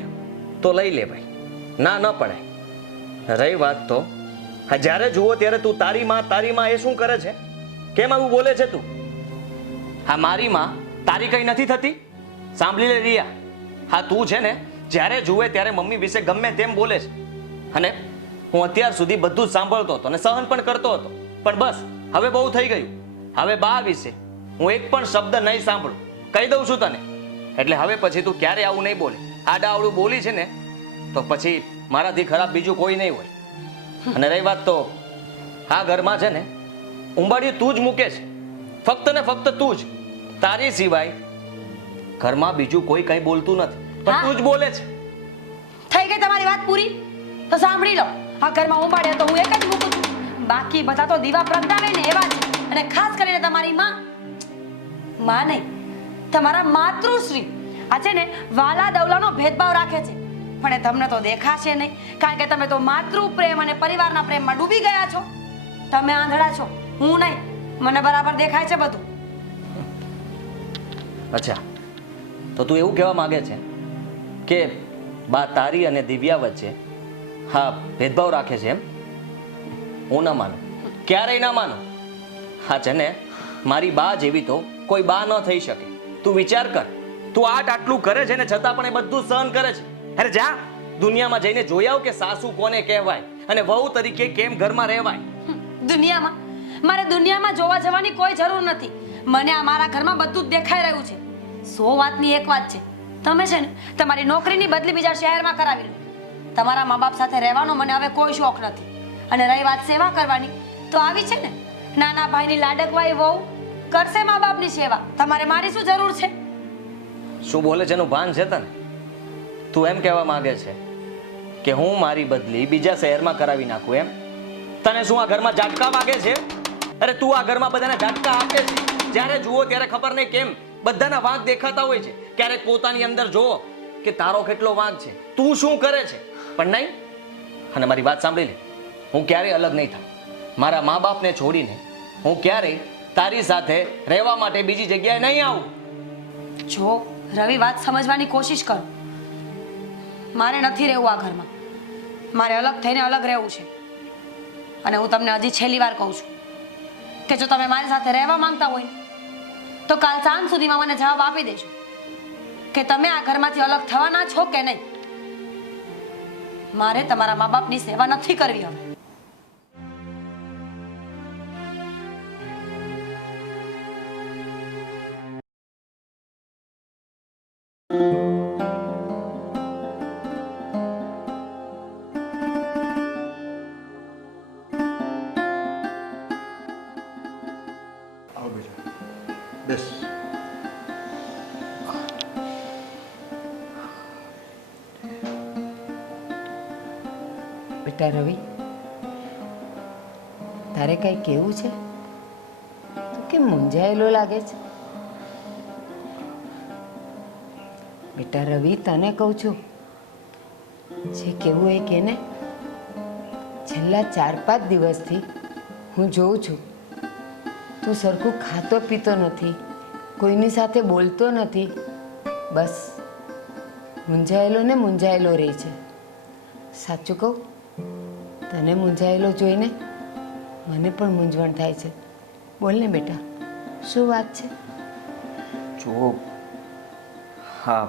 તો લઈ લે ભાઈ, ના ન પડાય. રહી વાત તો હા, જ્યારે જુઓ ત્યારે તું તારી માં એ શું કરે છે? કેમ આવું બોલે છે તું? હા, મારી માં તારી કઈ નથી થતી? સાંભળી લે રિયા, હા તું છે ને જ્યારે જુએ ત્યારે મમ્મી વિશે ગમે તેમ બોલે છે. અને હું અત્યાર સુધી બધું જ સાંભળતો હતો અને સહન પણ કરતો હતો, પણ બસ હવે બહુ થઈ ગયું. હવે બા વિશે હું એક પણ શબ્દ નહીં સાંભળું, કહી દઉં છું તને. એટલે હવે પછી તું ક્યારે આવું નહીં બોલે. આડા આવડું બોલી છે ને તો પછી મારાથી ખરાબ બીજું કોઈ નહીં હોય. અને રહી વાત તો આ ઘરમાં છે ને ઉંબાડિયું તું જ મૂકે છે, ફક્ત ને ફક્ત તું જ. તારી સિવાય ઘરમાં બીજું કોઈ કઈ બોલતું નથી, પણ તું જ બોલે છે. થઈ ગઈ તમારી વાત પૂરી? તો સાંભળી લો, આ ઘરમાં ઉંબાડ્યા તો હું એક જ મૂકું છું, બાકી બધા તો દીવા પ્રગટાવે ને એવા છે. અને ખાસ કરીને તમારી માં નહીં, તમારા માતૃશ્રી આ છે ને વાલા દવલાનો ભેદભાવ રાખે છે. પણ એ તમને તો દેખાશે નહીં, કારણ કે તમે તો માતૃ પ્રેમ અને પરિવારના પ્રેમમાં ડૂબી ગયા છો. તમે આંધળા છો, હું નહીં. મને બરાબર દેખાય છે બધું. અચ્છા, તો તું એવું કહેવા માંગે છે કે બા તારી અને દિવ્યા વચ્ચે હા ભેદભાવ રાખે છે એમ? હું ના માનું, ક્યારેય ના માનું. હા છે ને, મારી બા જેવી તો કોઈ બા ન થઈ શકે. તું વિચાર કર, તું આટલું કરે છે ને છતાં પણ એ બધું સહન કરે છે. અરે જા દુનિયામાં જઈને જોઈ આવ કે સાસુ કોને કહેવાય અને વહુ તરીકે કેમ ઘરમાં રહેવાય. દુનિયામાં મારે દુનિયામાં જોવા જવાની કોઈ જરૂર નથી. મને આ મારા ઘરમાં બધું જ દેખાઈ રહ્યું છે. 100 વાતની એક વાત છે, તમે છે ને તમારી નોકરીની બદલી બીજા શહેરમાં કરાવી લો. તમારા મા બાપ સાથે રહેવાનો મને હવે કોઈ શોખ નથી. અને રહી વાત સેવા કરવાની, તો આવી છે ને નાના ભાઈની લાડકવાઈ વહુ કરશે મા બાપની સેવા. તમારે મારી શું જરૂર છે? શું બોલે છે એનું ભાન છે તને? તું એમ કહેવા માંગે છે કે હું મારી બદલી બીજા શહેરમાં કરાવી નાખું એમ? તને શું આ ઘરમાં ઝાટકા વાગે છે? અરે તું આ ઘરમાં બધાને ઝાટકા આપે છે. જ્યારે જુઓ ત્યારે ખબર નહીં કેમ બધાના વાંક દેખાતા હોય છે. ક્યારેક પોતાની અંદર જોવો કે તારો કેટલો વાંક છે, તું શું કરે છે. પણ નહીં. અને મારી વાત સાંભળી લે, હું ક્યારેય અલગ નહીં થાઉં. મારા મા બાપને છોડીને હું ક્યારેય તારી સાથે રહેવા માટે બીજી જગ્યાએ નહીં આવું. જો રવિ, વાત સમજવાની કોશિશ કર. મારે નથી રહેવું આ ઘરમાં. મારે અલગ થઈને અલગ રહેવું છે. અને હું તમને હજી છેલ્લી વાર કહું છું કે જો તમે મારી સાથે રહેવા માંગતા હોય તો કાલ સાંજ સુધીમાં મને જવાબ આપી દેજો કે તમે આ ઘરમાંથી અલગ થવાના છો કે નહીં. મારે તમારા મા બાપની સેવા નથી કરવી હવે. આવો બેટા, બેસ. બેટા રવિ, તારે કંઈ કહેવું છે? તું કેમ મૂંઝાયેલો લાગે છે? બેટા રવિ, તને કહું છું, જે કહેવું એ કે ને. છેલ્લા 4-5 દિવસથી હું જોઉં છું તું સરખું ખાતો પીતો નથી, કોઈની સાથે બોલતો નથી, બસ મૂંઝાયેલો રહે છે. સાચું કહું, તને મૂંઝાયેલો જોઈને મને પણ મૂંઝવણ થાય છે. બોલ ને બેટા, શું વાત છે? જો હા,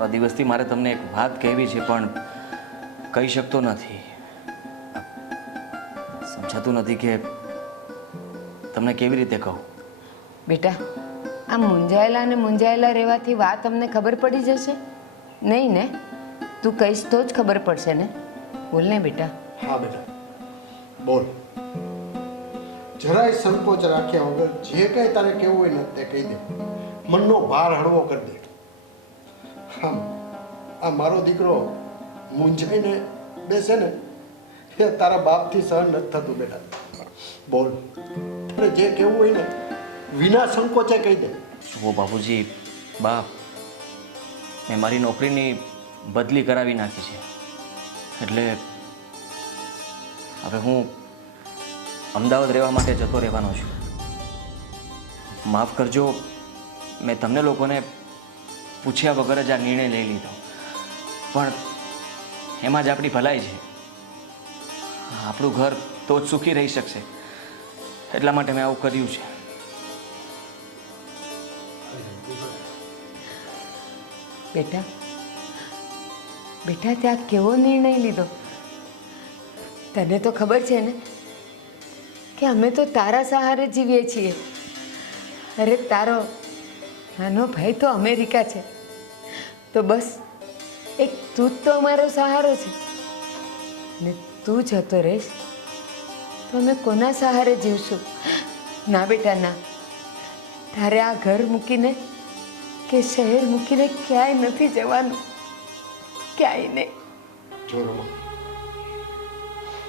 આ દિવસથી મારે તમને એક વાત કહેવી છે પણ કહી શકતો નથી. સમજાતું નથી કે તમને કેવી રીતે કહું. બેટા, આ મૂંઝાયેલા રહેવાથી વાત અમને ખબર પડી જશે નહીં ને? તું કહીશ તો જ ખબર પડશે ને. બોલ ને બેટા. હા બેટા, બોલ. જરાય સંકોચ રાખ્યા વગર જે કંઈ તારે કહેવું હોય ને તે કહી દે. મનનો ભાર હળવો કરી દે. આમ આ મારો દીકરો મૂંઝાઈને બેસે ને એ તારા બાપથી સહન નથી થતું બેટા. બોલ, તારે જે કહેવું હોય ને વિના સંકોચે કહી દે. જુઓ બાપુજી, બાપ, મેં મારી નોકરીની બદલી કરાવી નાખી છે. એટલે હવે હું અમદાવાદ રહેવા માટે જતો રહેવાનો છું. માફ કરજો, મેં તમને લોકોને પૂછ્યા વગર જ આ નિર્ણય લઈ લીધો. પણ એમાં જ આપણી ભલાઈ છે. આપણું ઘર તો જ સુખી રહી શકશે. એટલા માટે મેં આવું કર્યું છે. બેટા, ત્યાં કેવો નિર્ણય લીધો? તને તો ખબર છે ને કે અમે તો તારા સહારે જીવીએ છીએ. અરે તારો નાનો ભાઈ તો અમેરિકા છે, તો બસ એક તું જ તો અમારો સહારો છે. અને તું જતો રહીશ તો અમે કોના સહારે જીવશું? ના બેટા ના, તારે આ ઘર મૂકીને કે શહેર મૂકીને ક્યાંય નથી જવાનું, ક્યાંય નહીં. જો રમા,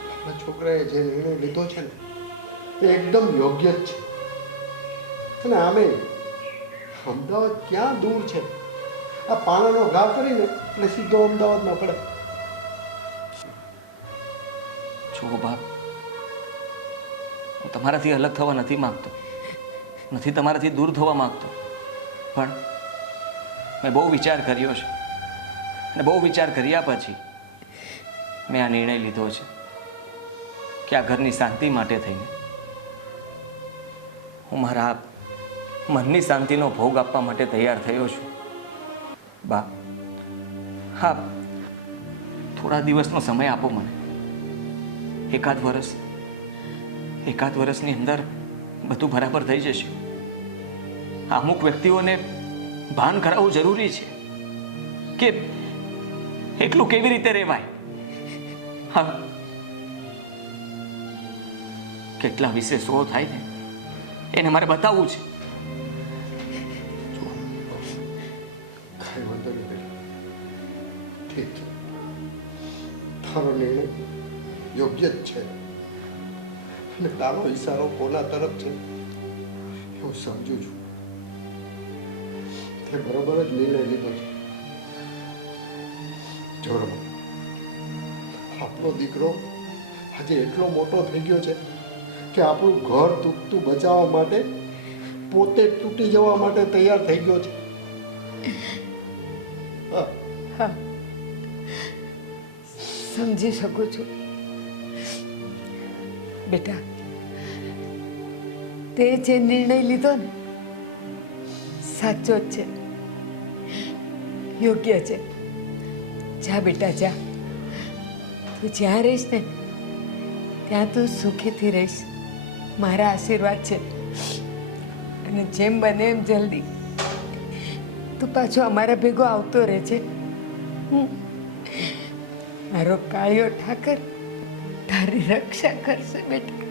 આપણા છોકરાએ જે નિર્ણય લીધો છે ને એ એકદમ યોગ્ય જ છે. અને આમે અમદાવાદ ક્યાં દૂર છે? આ પાણાનો ઘા કરીને એટલે સીધો અમદાવાદમાં પડે. જુઓ બાપ, હું તમારાથી અલગ થવા નથી માંગતો, નથી તમારાથી દૂર થવા માંગતો, પણ મેં બહુ વિચાર કર્યો છે. અને બહુ વિચાર કર્યા પછી મેં આ નિર્ણય લીધો છે કે આ ઘરની શાંતિ માટે થઈને હું મારા મનની શાંતિનો ભોગ આપવા માટે તૈયાર થયો છું. બા, હા, થોડા દિવસનો સમય આપો મને. એકાદ વર્ષની અંદર બધું બરાબર થઈ જશે. અમુક વ્યક્તિઓને ભાન કરાવવું જરૂરી છે કે એટલું કેવી રીતે રહેવાય. હા, કેટલા વિશે શો થાય ને એને મારે બતાવવું છે. કાંઈ વાંધો નહીં બેટા, ઠીક છે. તારો નિર્ણય યોગ્ય જ છે. અને તારો ઈશારો કોના તરફ છે હું સમજુ છું. તે બરોબર જ નિર્ણય લીધો છે. જો રમા, આપણો દીકરો આજે એટલો મોટો થઈ ગયો છે કે આપણું ઘર તૂટતું બચાવવા માટે પોતે જ તૂટી જવા માટે તૈયાર થઈ ગયો છે. હા, હા, સમજી શકું છું બેટા. તે જે નિર્ણય લીધો ને સાચો જ છે, યોગ્ય છે. જા બેટા જા. તું જ્યાં રહીશ ને ત્યાં તું સુખીથી રહીશ. મારા આશીર્વાદ છે. અને જેમ બને એમ જલ્દી તું પાછો અમારા ભેગો આવતો રહે છે. મારો કાળિયો ઠાકર તારી રક્ષા કરશે બેટા.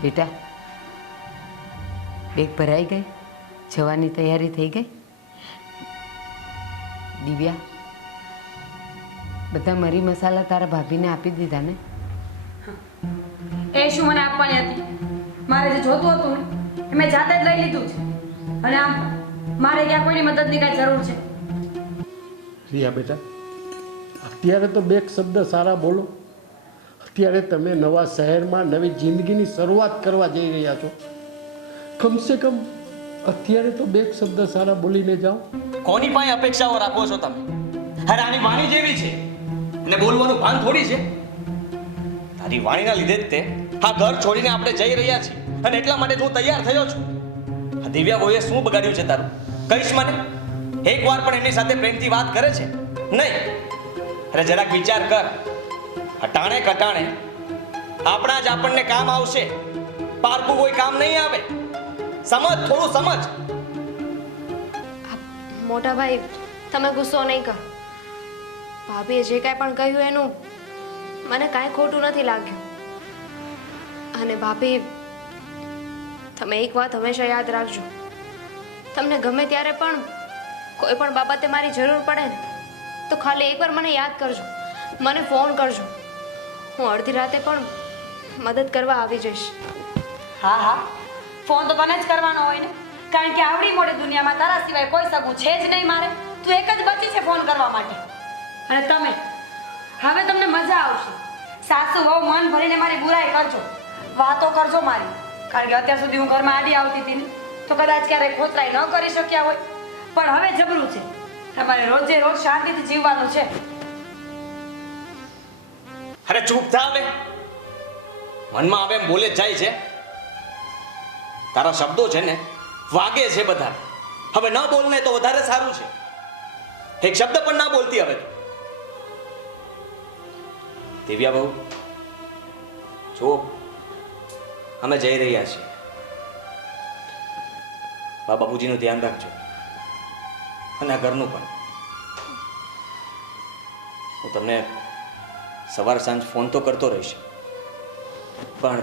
બેટા, બેગ ભરાઈ ગઈ? જવાની તૈયારી થઈ ગઈ? દિવ્યા, બધા મરી મસાલા તારા ભાભીને આપી દીધા ને? એ શું મને આપવાની હતી? મારે જે જોતું હતું ને એ મેં જાતે જ લઈ લીધું છે. અને આમ મારે ક્યાં કોઈની મદદની કાંઈ જરૂર છે? રિયા બેટા, અત્યારે તો બે શબ્દ સારા બોલો. અત્યારે તમે નવા શહેરમાં નવી જિંદગીની શરૂઆત કરવા જઈ રહ્યા છો. કમસે કમ અત્યારે તો બે શબ્દ સારા બોલીને જાઓ. કોની પાસે અપેક્ષાઓ રાખો છો તમે? અરે આની વાણી જેવી છે અને બોલવાનું ભાન થોડી છે. તારી વાણીના લીધે જ તે આ ઘર છોડીને આપણે જઈ રહ્યા છીએ અને એટલા માટે હું તૈયાર થયો છું. આ દિવ્યા બોયે શું બગાડ્યું છે તારું? કહીશ મને? એકવાર પણ એમની સાથે પ્રેમથી વાત કરે છે નહીં? અરે જરાક વિચાર કર. અટાણે કટાણે આપણા જ આપણને કામ આવશે, પારકું કોઈ કામ નહીં આવે. સમજ, થોડું સમજ. મોટા ભાઈ, તમે ગુસ્સો નહીં કર. ભાભીએ જે કાંઈ પણ કહ્યું એનું મને કાંઈ ખોટું નથી લાગ્યું. અને ભાભી, તમે એક વાત હંમેશા યાદ રાખજો. તમને ગમે ત્યારે પણ કોઈ પણ બાબતે મારી જરૂર પડે ને તો ખાલી એકવાર મને યાદ કરજો, મને ફોન કરજો. હું અડધી રાતે પણ મદદ કરવા આવી જઈશ. હા હા, ફોન તો તને જ કરવાનો હોય ને, કારણ કે આવડી મોટી દુનિયામાં તારા સિવાય કોઈ સગું છે જ નહીં મારે. તું એક જ બચી છે ફોન કરવા માટે. અને તમે હવે તમને મજા આવશે. સાસુ વહુ મન ભરીને મારી બુરાઈ કરજો, વાતો કરજો મારી. કારણ કે અત્યાર સુધી હું ઘરમાં આડી આવતી હતી ને તો કદાચ ક્યારેય ખોતરાઈ ન કરી શક્યા હોય. પણ હવે જબરું છે, તમારે રોજે રોજ શાંતિથી જીવવાનું છે. અરે ચૂપ થા હવે. મનમાં આવે એમ બોલે જ જાય છે. તારા શબ્દો છે ને વાગે છે બધા. હવે ન બોલને તો વધારે સારું છે. એક શબ્દ પણ ના બોલતી હવે. દિવ્યા બહુ, જો અમે જઈ રહ્યા છીએ. બા બાપુજીનું ધ્યાન રાખજો અને આ ઘરનું પણ. હું તમને સવાર સાંજ ફોન તો કરતો રહીશ, પણ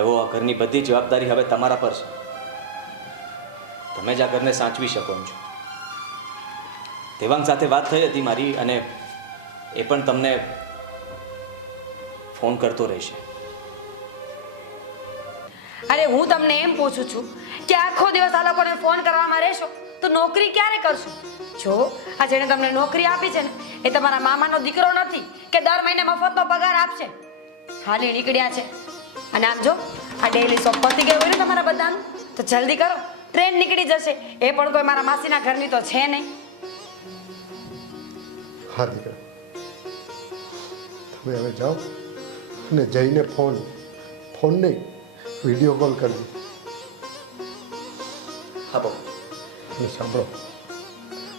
એવો આ ઘરની બધી જવાબદારી હવે તમારા પર છે. તમે જ આ ઘરને સાચવી શકો એમ છો. દેવાંગ સાથે વાત થઈ હતી મારી અને એ પણ તમને ફોન કરતો રહેશે. અરે હું તમને એમ પૂછું છું કે આખો દિવસ આ લોકોને ફોન કરવામાં રહેશો તો નોકરી ક્યારે કરશો? જો આ જેને તમને નોકરી આપી છે ને એ તમારા મામાનો દીકરો નથી કે દર મહિને મફતનો પગાર આપશે. હાલી નીકળ્યા છે. અને આમ જો આ ડેલી શોપ પતી ગયું હોય ને તમારા બધાનું તો જલ્દી કરો, ટ્રેન નીકળી જશે. એ પણ કોઈ મારા માસીના ઘરની તો છે નહીં. હા દીકરા, તમે હવે જાઓ અને જઈને ફોન નહીં વિડીયો કોલ કરજો. હા બહુ. અને સાંભળો,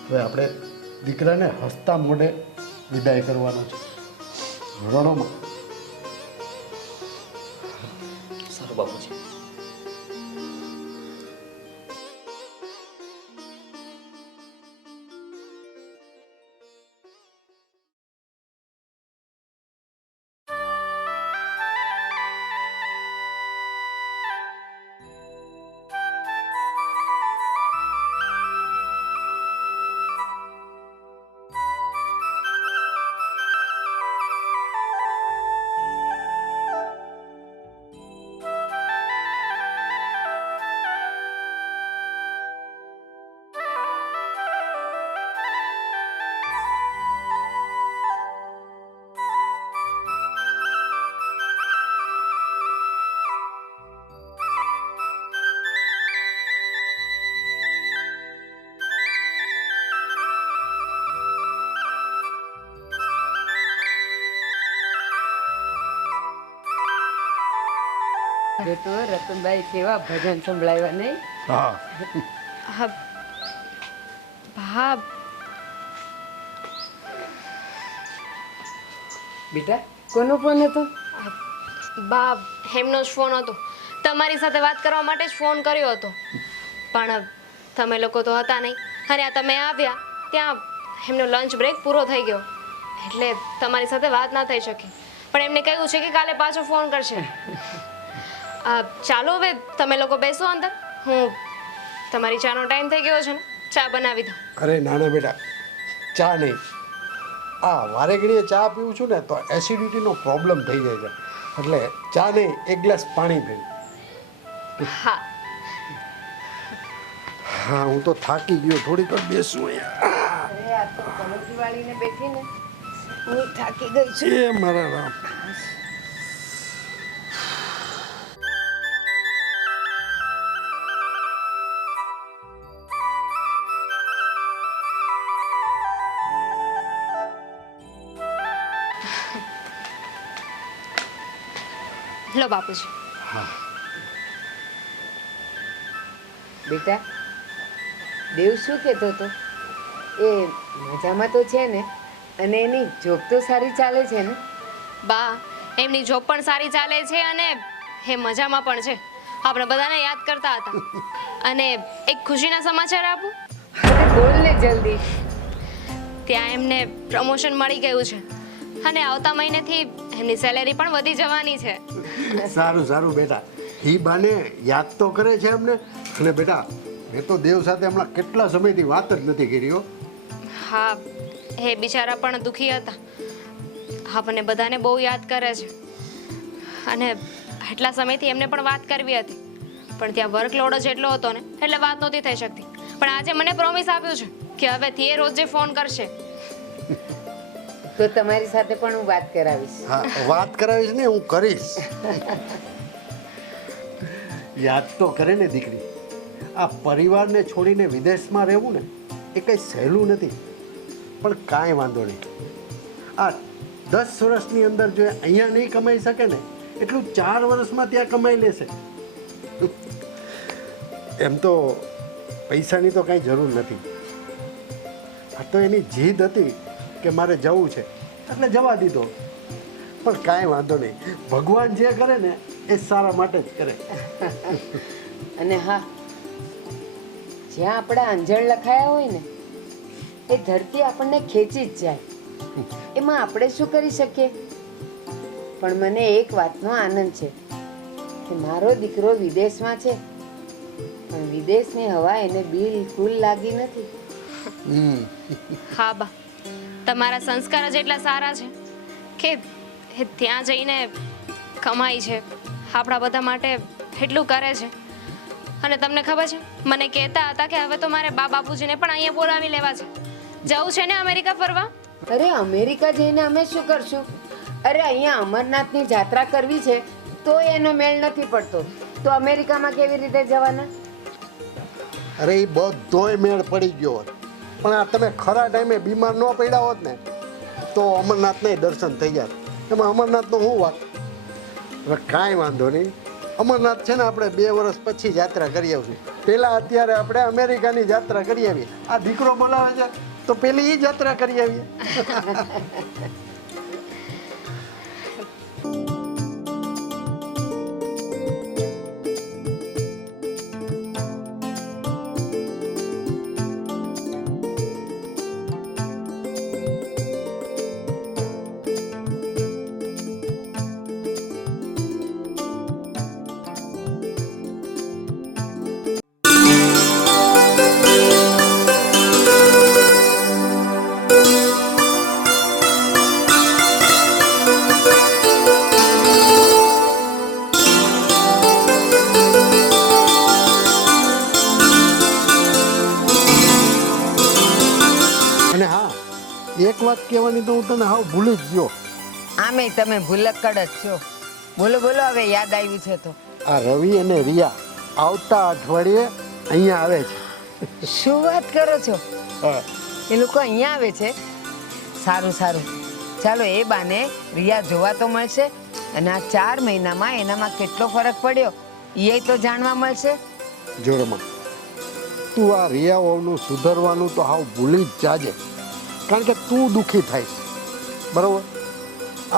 હવે આપણે દીકરાને હસતા મોઢે વિદાય કરવાનો છે, રણોમાં. સારું બાપુજી. હવે તો રતનભાઈ કેવા ભજન સંભળાવ્યા નહીં? હા હા ભા બેટા કોનો ફોન હતો? બા એમનો જ ફોન હતો. તમારી સાથે વાત કરવા માટે જ ફોન કર્યો હતો, પણ તમે લોકો તો હતા નહીં, અને આ તમે આવ્યા ત્યાં એમનો લંચ બ્રેક પૂરો થઈ ગયો, એટલે તમારી સાથે વાત ના થઈ શકી. પણ એમને કહ્યું છે કે કાલે પાછો ફોન કરશે. ચાલો હવે તમે લોકો બેસો અંદર, હું તમારી ચાનો ટાઈમ થઈ ગયો છે ને, ચા બનાવી દઉં. અરે નાના બેટા, ચા નહીં, આ વારે ઘડીએ ચા પીવું છું ને તો એસિડિટીનો પ્રોબ્લેમ થઈ જાય છે, એટલે ચા નહીં, એક ગ્લાસ પાણી પીવું. હા હા હું તો થાકી ગયો, થોડીક વાર બેસું અહીંયા. અરે આ તો પલોઠી વાળીને બેઠી ને હું થાકી ગઈ છું. એ મારા રામ. લો બાપુજી. બેટા દેવ શું કહેતો હતો? એ મજામાં તો છે ને, અને એની જોબ તો સારી ચાલે છે ને? બા એમની જોબ પણ સારી ચાલે છે અને એ મજામાં પણ છે. આપણે બધાને યાદ કરતા હતા. અને એક ખુશીના સમાચાર આપું? અરે બોલ ને જલ્દી. ત્યાં એમને પ્રમોશન મળી ગયું છે અને આવતા મહિનેથી એમની સેલેરી પણ વધી જવાની છે. સારું સારું બેટા, એ બાને યાદ તો કરે છે અમને. અને બેટા મેં તો દેવ સાથે હમણાં કેટલા સમયથી વાત જ નથી કરી હો. હા એ બિચારા પણ દુખી હતા. આપણને બધાને બહુ યાદ કરે છે અને એટલા સમયથી એમને પણ વાત કરવી હતી, પણ ત્યાં વર્કલોડ જ એટલો હતો ને એટલે વાત નહોતી થઈ શકતી. પણ આજે મને પ્રોમિસ આપ્યું છે કે હવેથી એ રોજ ફોન કરશે. તો તમારી સાથે પણ હું વાત કરાવીશ. હા વાત કરાવીશ ને, હું કરીશ. યાદ તો કરે ને દીકરી, આ પરિવારને છોડીને વિદેશમાં રહેવું ને એ કંઈ સહેલું નથી, પણ કાંઈ વાંધો નહીં. આ 10 વર્ષની અંદર જો એ અહીંયા નહીં કમાઈ શકે ને એટલું 4 વર્ષમાં ત્યાં કમાઈ લેશે. એમ તો પૈસાની તો કાંઈ જરૂર નથી, આ તો એની જીદ હતી કે મારે જવું છે એટલે જવા દીધો. પણ કાંઈ વાંધો નહીં, ભગવાન જે કરે ને એ સારા માટે જ કરે. અને હા, જ્યાં આપણા અંજળ લખાયા હોય ને એ ધરતી આપણને ખેંચી જ જાય. એમાં આપણે શું કરી શકીએ? પણ મને એક વાતનો આનંદ છે કે મારો દીકરો વિદેશમાં છે, પણ વિદેશની હવા એને બિલકુલ લાગી નથી. હા બા, તમારા સંસ્કાર જ એટલા સારા છે કે એ ત્યાં જઈને કમાય છે, આપણા બધા માટે એટલું કરે છે. અને તમને ખબર છે, મને કહેતા હતા કે હવે તો મારે બા બાપુજીને પણ અહીંયા બોલાવી લેવા છે. જવું છે ને અમેરિકા ફરવા? અરે અમેરિકા જઈને અમે શું કરશું? અરે અહીંયા અમરનાથની જાત્રા કરવી છે તો એનો મેળ નથી પડતો, તો અમેરિકામાં કેવી રીતે જવાના? અરે એ બધોય મેળ પડી ગયો હોત, પણ આ તમે ખરા ટાઈમે બીમાર ન પડ્યા હોત ને તો અમરનાથના દર્શન થઈ જાત. એમાં અમરનાથનો શું વાત? હવે કાંઈ વાંધો નહીં, અમરનાથ છે ને આપણે 2 વર્ષ પછી યાત્રા કરી આવીશું. પહેલાં અત્યારે આપણે અમેરિકાની યાત્રા કરી આવીએ. આ દીકરો બોલાવે છે તો પેલી એ જ યાત્રા કરી આવીએ. અને હા, એક વાત કહેવાની તો હું તને હાવ ભૂલી જ ગયો. આમે તમે ભૂલક્કડ જ છો. બોલો બોલો, હવે યાદ આવ્યું છે તો. આ રવિ અને રિયા આવતા અઠવાડિયે અહીંયા આવે છે. શું વાત કરો છો? હા એ લોકો અહીંયા આવે છે? સારું સારું, ચાલો એ બાને રિયા જોવા તો મળશે અને આ 4 મહિનામાં એનામાં કેટલો ફરક પડ્યો એ તો જાણવા મળશે. જો રમા, તું આ રિયા વહુનું સુધરવાનું તો હાવ ભૂલી જ જાજે, કારણ કે તું દુઃખી થાઈશ. બરાબર?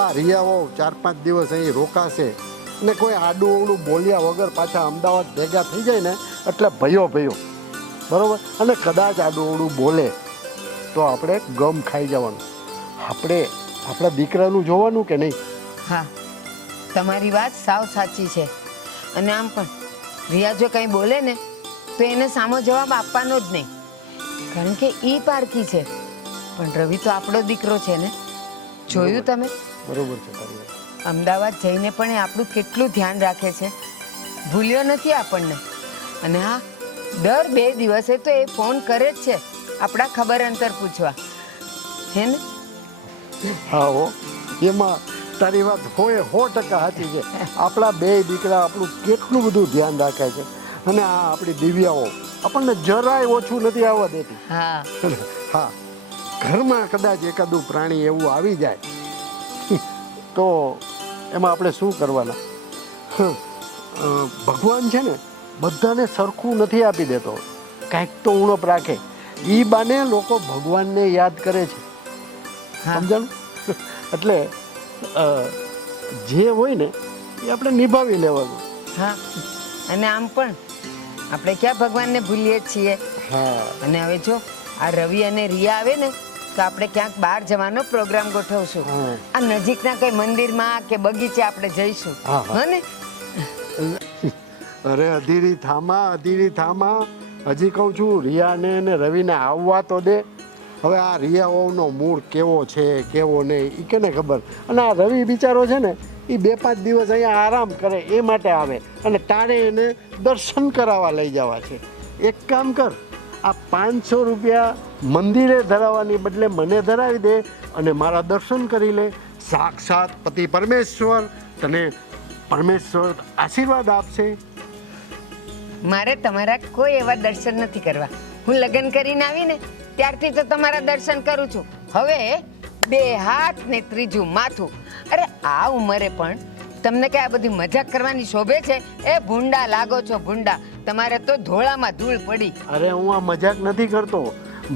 આ રિયા વહુ 4-5 દિવસ અહીં રોકાશે ને કોઈ આડું અવડું બોલ્યા વગર પાછા અમદાવાદ ભેગા થઈ જાય ને એટલે ભયો. બરાબર? અને કદાચ આડું અવડું બોલે તો આપણે ગમ ખાઈ જવાનું. આપણે આપણા દીકરાનું જોવાનું કે નહીં? હા, તમારી વાત સાવ સાચી છે. અને આમ પણ રિયા જો કંઈ બોલે ને તો એને સામો જવાબ આપવાનો જ નહીં, કારણ કે એ પારકી છે. પણ રવિ તો આપણો દીકરો છે ને. જોયું તમે? બરોબર છે તારી વાત. અમદાવાદ જઈને પણ એ આપણું કેટલું ધ્યાન રાખે છે, ભૂલ્યો નથી આપણને. અને હા, દર 2 દિવસે તો એ ફોન કરે જ છે આપણા ખબર અંતર પૂછવા, હે ને? હા હો, એમાં તારી વાત 100% સાચી છે. આપણા 2 દીકરા આપણું કેટલું બધું ધ્યાન રાખે છે. અને આ આપણી દિવ્યાઓ આપણને જરાય ઓછું નથી આવવા દેતી. હા, હા, ઘરમાં કદાચ એકાદું પ્રાણી એવું આવી જાય તો એમાં આપણે શું કરવાના? ભગવાન છે ને બધાને સરખું નથી આપી દેતો, કાંઈક તો ઉણપ રાખે. એ બાને લોકો ભગવાનને યાદ કરે છે. સમજાણું? એટલે જે હોય ને એ આપણે નિભાવી લેવાનું. હા. અને આમ પણ આપણે ક્યાં ભગવાનને ભૂલીએ જ છીએ. હા. અને હવે જો આ રવિ અને રિયા આવે ને તો આપણે ક્યાંક બહાર જવાનો પ્રોગ્રામ ગોઠવશું. હા. આ નજીકના કઈ મંદિરમાં કે બગીચે આપણે જઈશું. હા, હા. હો ને? અરે અધીરી થામા, હજી કહું છું રિયાને ને રવિને આવવા તો દે. હવે આ રિયા વહુનો મૂળ કેવો છે કેવો નહીં એ કેને ખબર. અને આ રવિ બિચારો છે ને એ 2-5 દિવસ અહીંયા આરામ કરે એ માટે આવે, અને તારે એને દર્શન કરાવવા લઈ જવા છે. એક કામ કર, આ 500 રૂપિયા મંદિરે ધરાવવાની બદલે મને ધરાવી દે અને મારા દર્શન કરી લે. સાક્ષાત પતિ પરમેશ્વર તને પરમેશ્વર આશીર્વાદ આપશે. મારે તમારા કોઈ એવા દર્શન નથી કરવા. હું લગ્ન કરીને આવીને ત્યારથી તો તમારા દર્શન કરું છું. હવે 2 હાથ ને 3જું માથું. અરે આ ઉંમરે પણ તમને કે આ બધી મજાક કરવાની શોભે છે? એ ભૂંડા લાગો છો, ભૂંડા. તમારે તો ધોળામાં ધૂળ પડી. અરે હું આ મજાક નથી કરતો.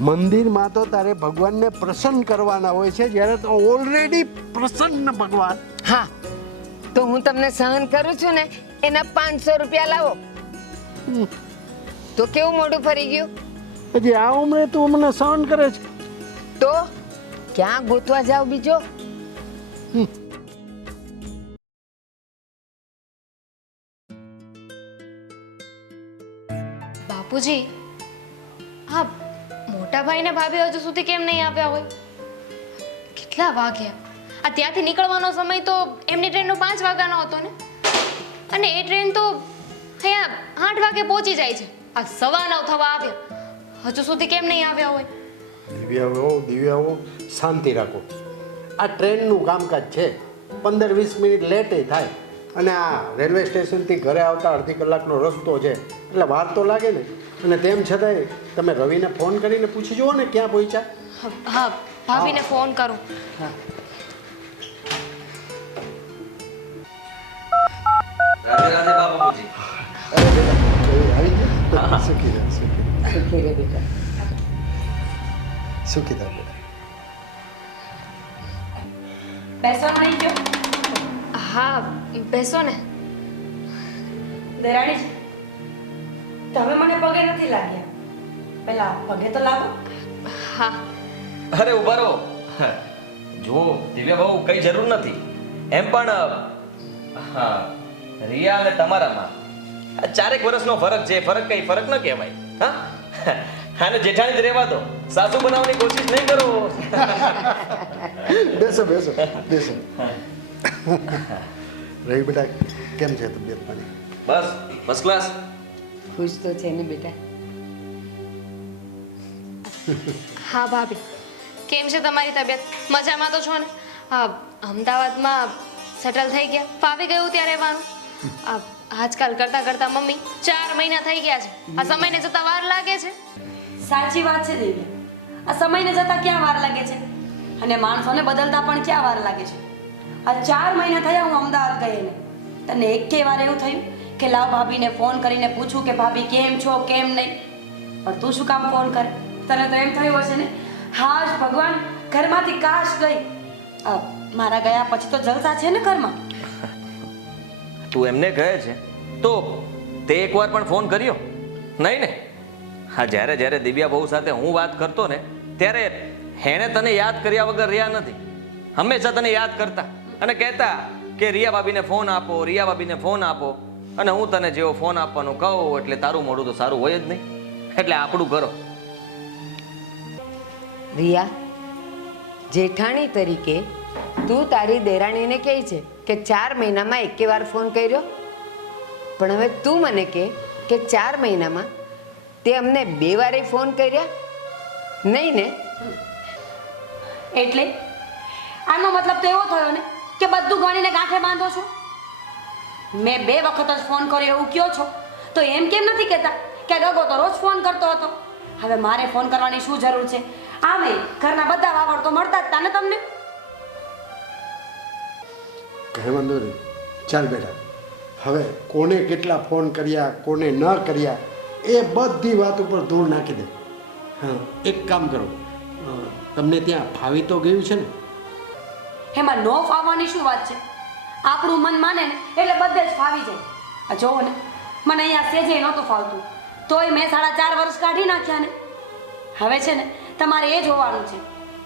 મંદિરમાં તો તારે ભગવાનને પ્રસન્ન કરવાના હોય છે, જ્યારે તો ઓલરેડી પ્રસન્ન ભગવાન. હા, તો હું તમને સહન કરું છું ને એના 500 રૂપિયા લાવો. તો કેવું મોઢું ફરી ગયું? હજી આ ઉંમરે તું મને સહન કરે છે? તો ક્યાં ગોતવા જાવ બીજો? બાપુજી, હા, મોટા ભાઈ ને ભાભી હજુ સુધી કેમ નહીં આવ્યા હોય? કેટલા વાગ્યા? આ ત્યાંથી નીકળવાનો સમય તો એમની ટ્રેનનો 5 વાગ્યાનો હતો ને, અને એ ટ્રેન તો અહીંયા 8 વાગે પહોંચી જાય છે. આ 9:15 થવા આવ્યા, હજુ સુધી કેમ નહીં આવ્યા હોય? દિવ્યાઓ શાંતિ રાખો. આ ટ્રેનનું કામકાજ છે, 15-20 મિનિટ લેટ થાય. અને આ રેલવે સ્ટેશનથી ઘરે આવતા અડધી કલાકનો રસ્તો છે, એટલે વાર તો લાગે ને. અને તેમ છતાંય તમે રવિને ફોન કરીને પૂછી જુઓ ને ક્યાં પહોંચ્યા. હા, ભાભીને ફોન કરું. રાધે રાધે બાપુજી. આવી ગયા? સુખી રહે, સુખી રહે બેટા. સુખી થા બેટા. બેસો નહીં જો હા, બેસો ને. દેરાણી, તમે મને પગે નથી લાગ્યા, પેલા પગે તો લાગો. હા. અરે ઉભા રહો. જો દિવ્યા બહુ કઈ જરૂર નથી. એમ પણ હા, રિયા અને તમારામાં 4 વર્ષનો ફરક છે. ફરક કઈ ફરક ન કહેવાય. હા, આને જેઠાણી જ રહેવા દો, સાસુ બનાવવાની કોશિશ નહીં કરો. બેસો બેસો બેસો. રવિ બેટા, કેમ છે તબિયત પાણી? બસ ફર્સ્ટ ક્લાસ. ખુશ તો છે ને બેટા? હા ભાભી, કેમ છે તમારી તબિયત? મજામાં તો છો ને? અમદાવાદમાં સેટલ થઈ ગયા, ફાવી ગયું ત્યાં રહેવાનું? આજકાલ કરતા કરતા મમ્મી 4 મહિના થઈ ગયા છે. આ સમયને જતા વાર લાગે છે. સાચી વાત છે દિવ્યા, આ સમયને જતા ક્યાં વાર લાગે છે, અને માણસોને બદલતા પણ ક્યાં વાર લાગે છે. આ 4 મહિના થયા હું અમદાવાદ ગઈ ને તને એકેય વાર એવું થયું કે લાવ ભાભીને ફોન કરીને પૂછું કે ભાભી કેમ છો કેમ નહીં? પણ તું શું કામ ફોન કરે? તને તો એમ થયું હશે ને હાશ ભગવાન ઘરમાંથી કાશ ગઈ. મારા ગયા પછી તો જલસા છે ને ઘરમાં. તું એમને કહે છે તો તે એકવાર પણ ફોન કર્યો નહીં ને? હા, જ્યારે જ્યારે દિવ્યા બહુ સાથે હું વાત કરતો ને ત્યારે એણે તને યાદ કર્યા વગર રહ્યા નથી. હંમેશા તને યાદ કરતા અને કહેતા કે રિયા ભાભીને ફોન આપો, રિયા ભાભીને ફોન આપો. અને હું તને જેવો ફોન આપવાનું કહું એટલે તારું મોઢું તો સારું હોય જ નહીં. એટલે આપણું કરો. રિયા, જેઠાણી તરીકે તું તારી દેરાણીને કહે છે કે 4 મહિનામાં એકે વાર ફોન કર્યો, પણ હવે તું મને કહે કે 4 મહિનામાં તે અમને 2 વારે ફોન કર્યા નહીં ને? એટલે આનો મતલબ તો એવો થયો ને કે બધું ગણીને ગાંઠે બાંધો છો. મેં 2 વખત જ ફોન કર્યો એવું કયો છો તો એમ કેમ નથી કહેતા કે ગગો તો રોજ ફોન કરતો હતો? હવે મારે ફોન કરવાની શું જરૂર છે? આમે ઘરના બધા વાવડ તો મળતા જ હતા ને તમને. કઈ વાંધો નહીં, ચાલ બેટા. હવે કોને કેટલા ફોન કર્યા કોને ન કર્યા એ બધી વાત ઉપર ધૂળ નાખી દે. હા, એક કામ કરો, તમને ત્યાં ફાવી તો ગયું છે ને? એમાં નો ફાવવાની શું વાત છે? આપણું મન માને ને એટલે બધે જ ફાવી જાય. આ જોવો ને, મને અહીંયા સેજે નહોતું ફાવતું તોય મેં 4.5 વર્ષ કાઢી નાખ્યા ને. હવે છે ને તમારે એ જોવાનું છે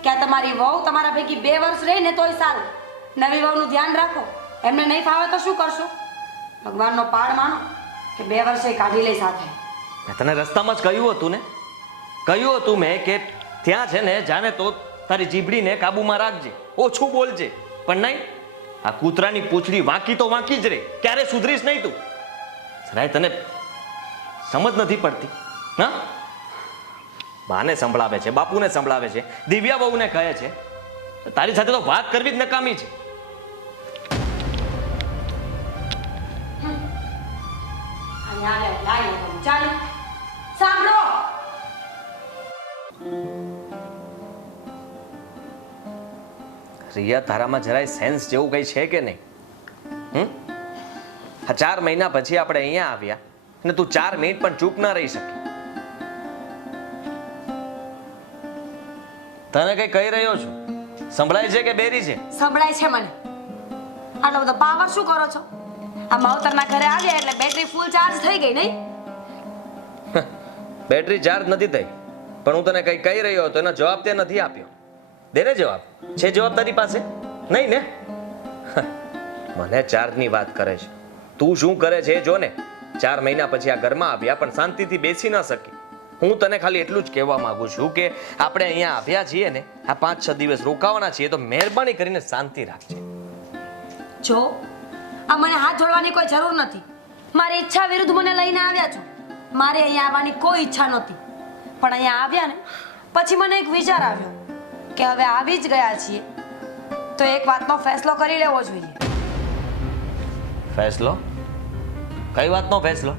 કે આ તમારી વહુ તમારા ભેગી 2 વર્ષ રહી ને તોય સારું. નવી વહુનું ધ્યાન રાખો. એમને નહીં ફાવે તો શું કરશો? ભગવાનનો પાડ માનો કે 2 વર્ષે કાઢી લઈ સાથે. મેં તને રસ્તામાં જ કહ્યું હતું ને, કહ્યું હતું મેં કે ત્યાં છે ને જાને તો તારી જીભડીને કાબુમાં રાખજે, ઓછું બોલજે. પણ નહીં, આ કૂતરાની પૂંછડી વાંકી તો વાંકી જ રે. ક્યારે સુધરીશ નહીં તું? જરાય તને સમજ નથી પડતી. હા, બાને સંભળાવે છે, બાપુને સંભળાવે છે, દિવ્યા બહુને કહે છે. તારી સાથે તો વાત કરવી જ નકામી છે. ચાલો સાંભળો. રિયા, તારામાં જરાય સેન્સ જેવું કઈ છે કે નહીં? આ 4 મહિના પછી આપણે અહીંયા આવ્યા અને તું 4 મિનિટ પણ ચૂપ ના રહી શકી. તને કઈ કહી રહ્યો છું, સંભળાય છે કે બેરી છે? સંભળાય છે મને. આટલો બધો પાવર શું કરો છો? આ માવતરના ઘરે આવ્યા એટલે બેટરી ફૂલ ચાર્જ થઈ ગઈ નહીં? બેટરી ચાર્જ નથી થઈ, પણ હું તને કઈ કહી રહ્યો હતો એનો જવાબ તે નથી આપ્યો. દેને જવાબ. છે જવાબ તારી પાસે? નહીં ને? મને ચાર્જની વાત કરે છે. તું શું કરે છે એ જો ને. 4 મહિના પછી આ ઘરમાં આવ્યા પણ શાંતિથી બેસી ના શકી. હું તને ખાલી એટલું જ કહેવા માંગુ છું કે આપણે અહીંયા આવ્યા છીએ ને, આ 5-6 દિવસ રોકાવાના છીએ, તો મહેરબાની કરીને શાંતિ રાખજે. જો આ મને હાથ જોડવાની કોઈ જરૂર નથી. મારી ઈચ્છા વિરુદ્ધ મને લઈને આવ્યા છો. મારે અહીંયા આવવાની કોઈ ઈચ્છા નહોતી, પણ અહીંયા આવ્યા ને પછી મને એક વિચાર આવ્યો કે હવે આવી જ ગયા છીએ તો એક વાતનો ફેસલો કરી લેવો જોઈએ. ફેસલો? કઈ વાતનો ફેસલો?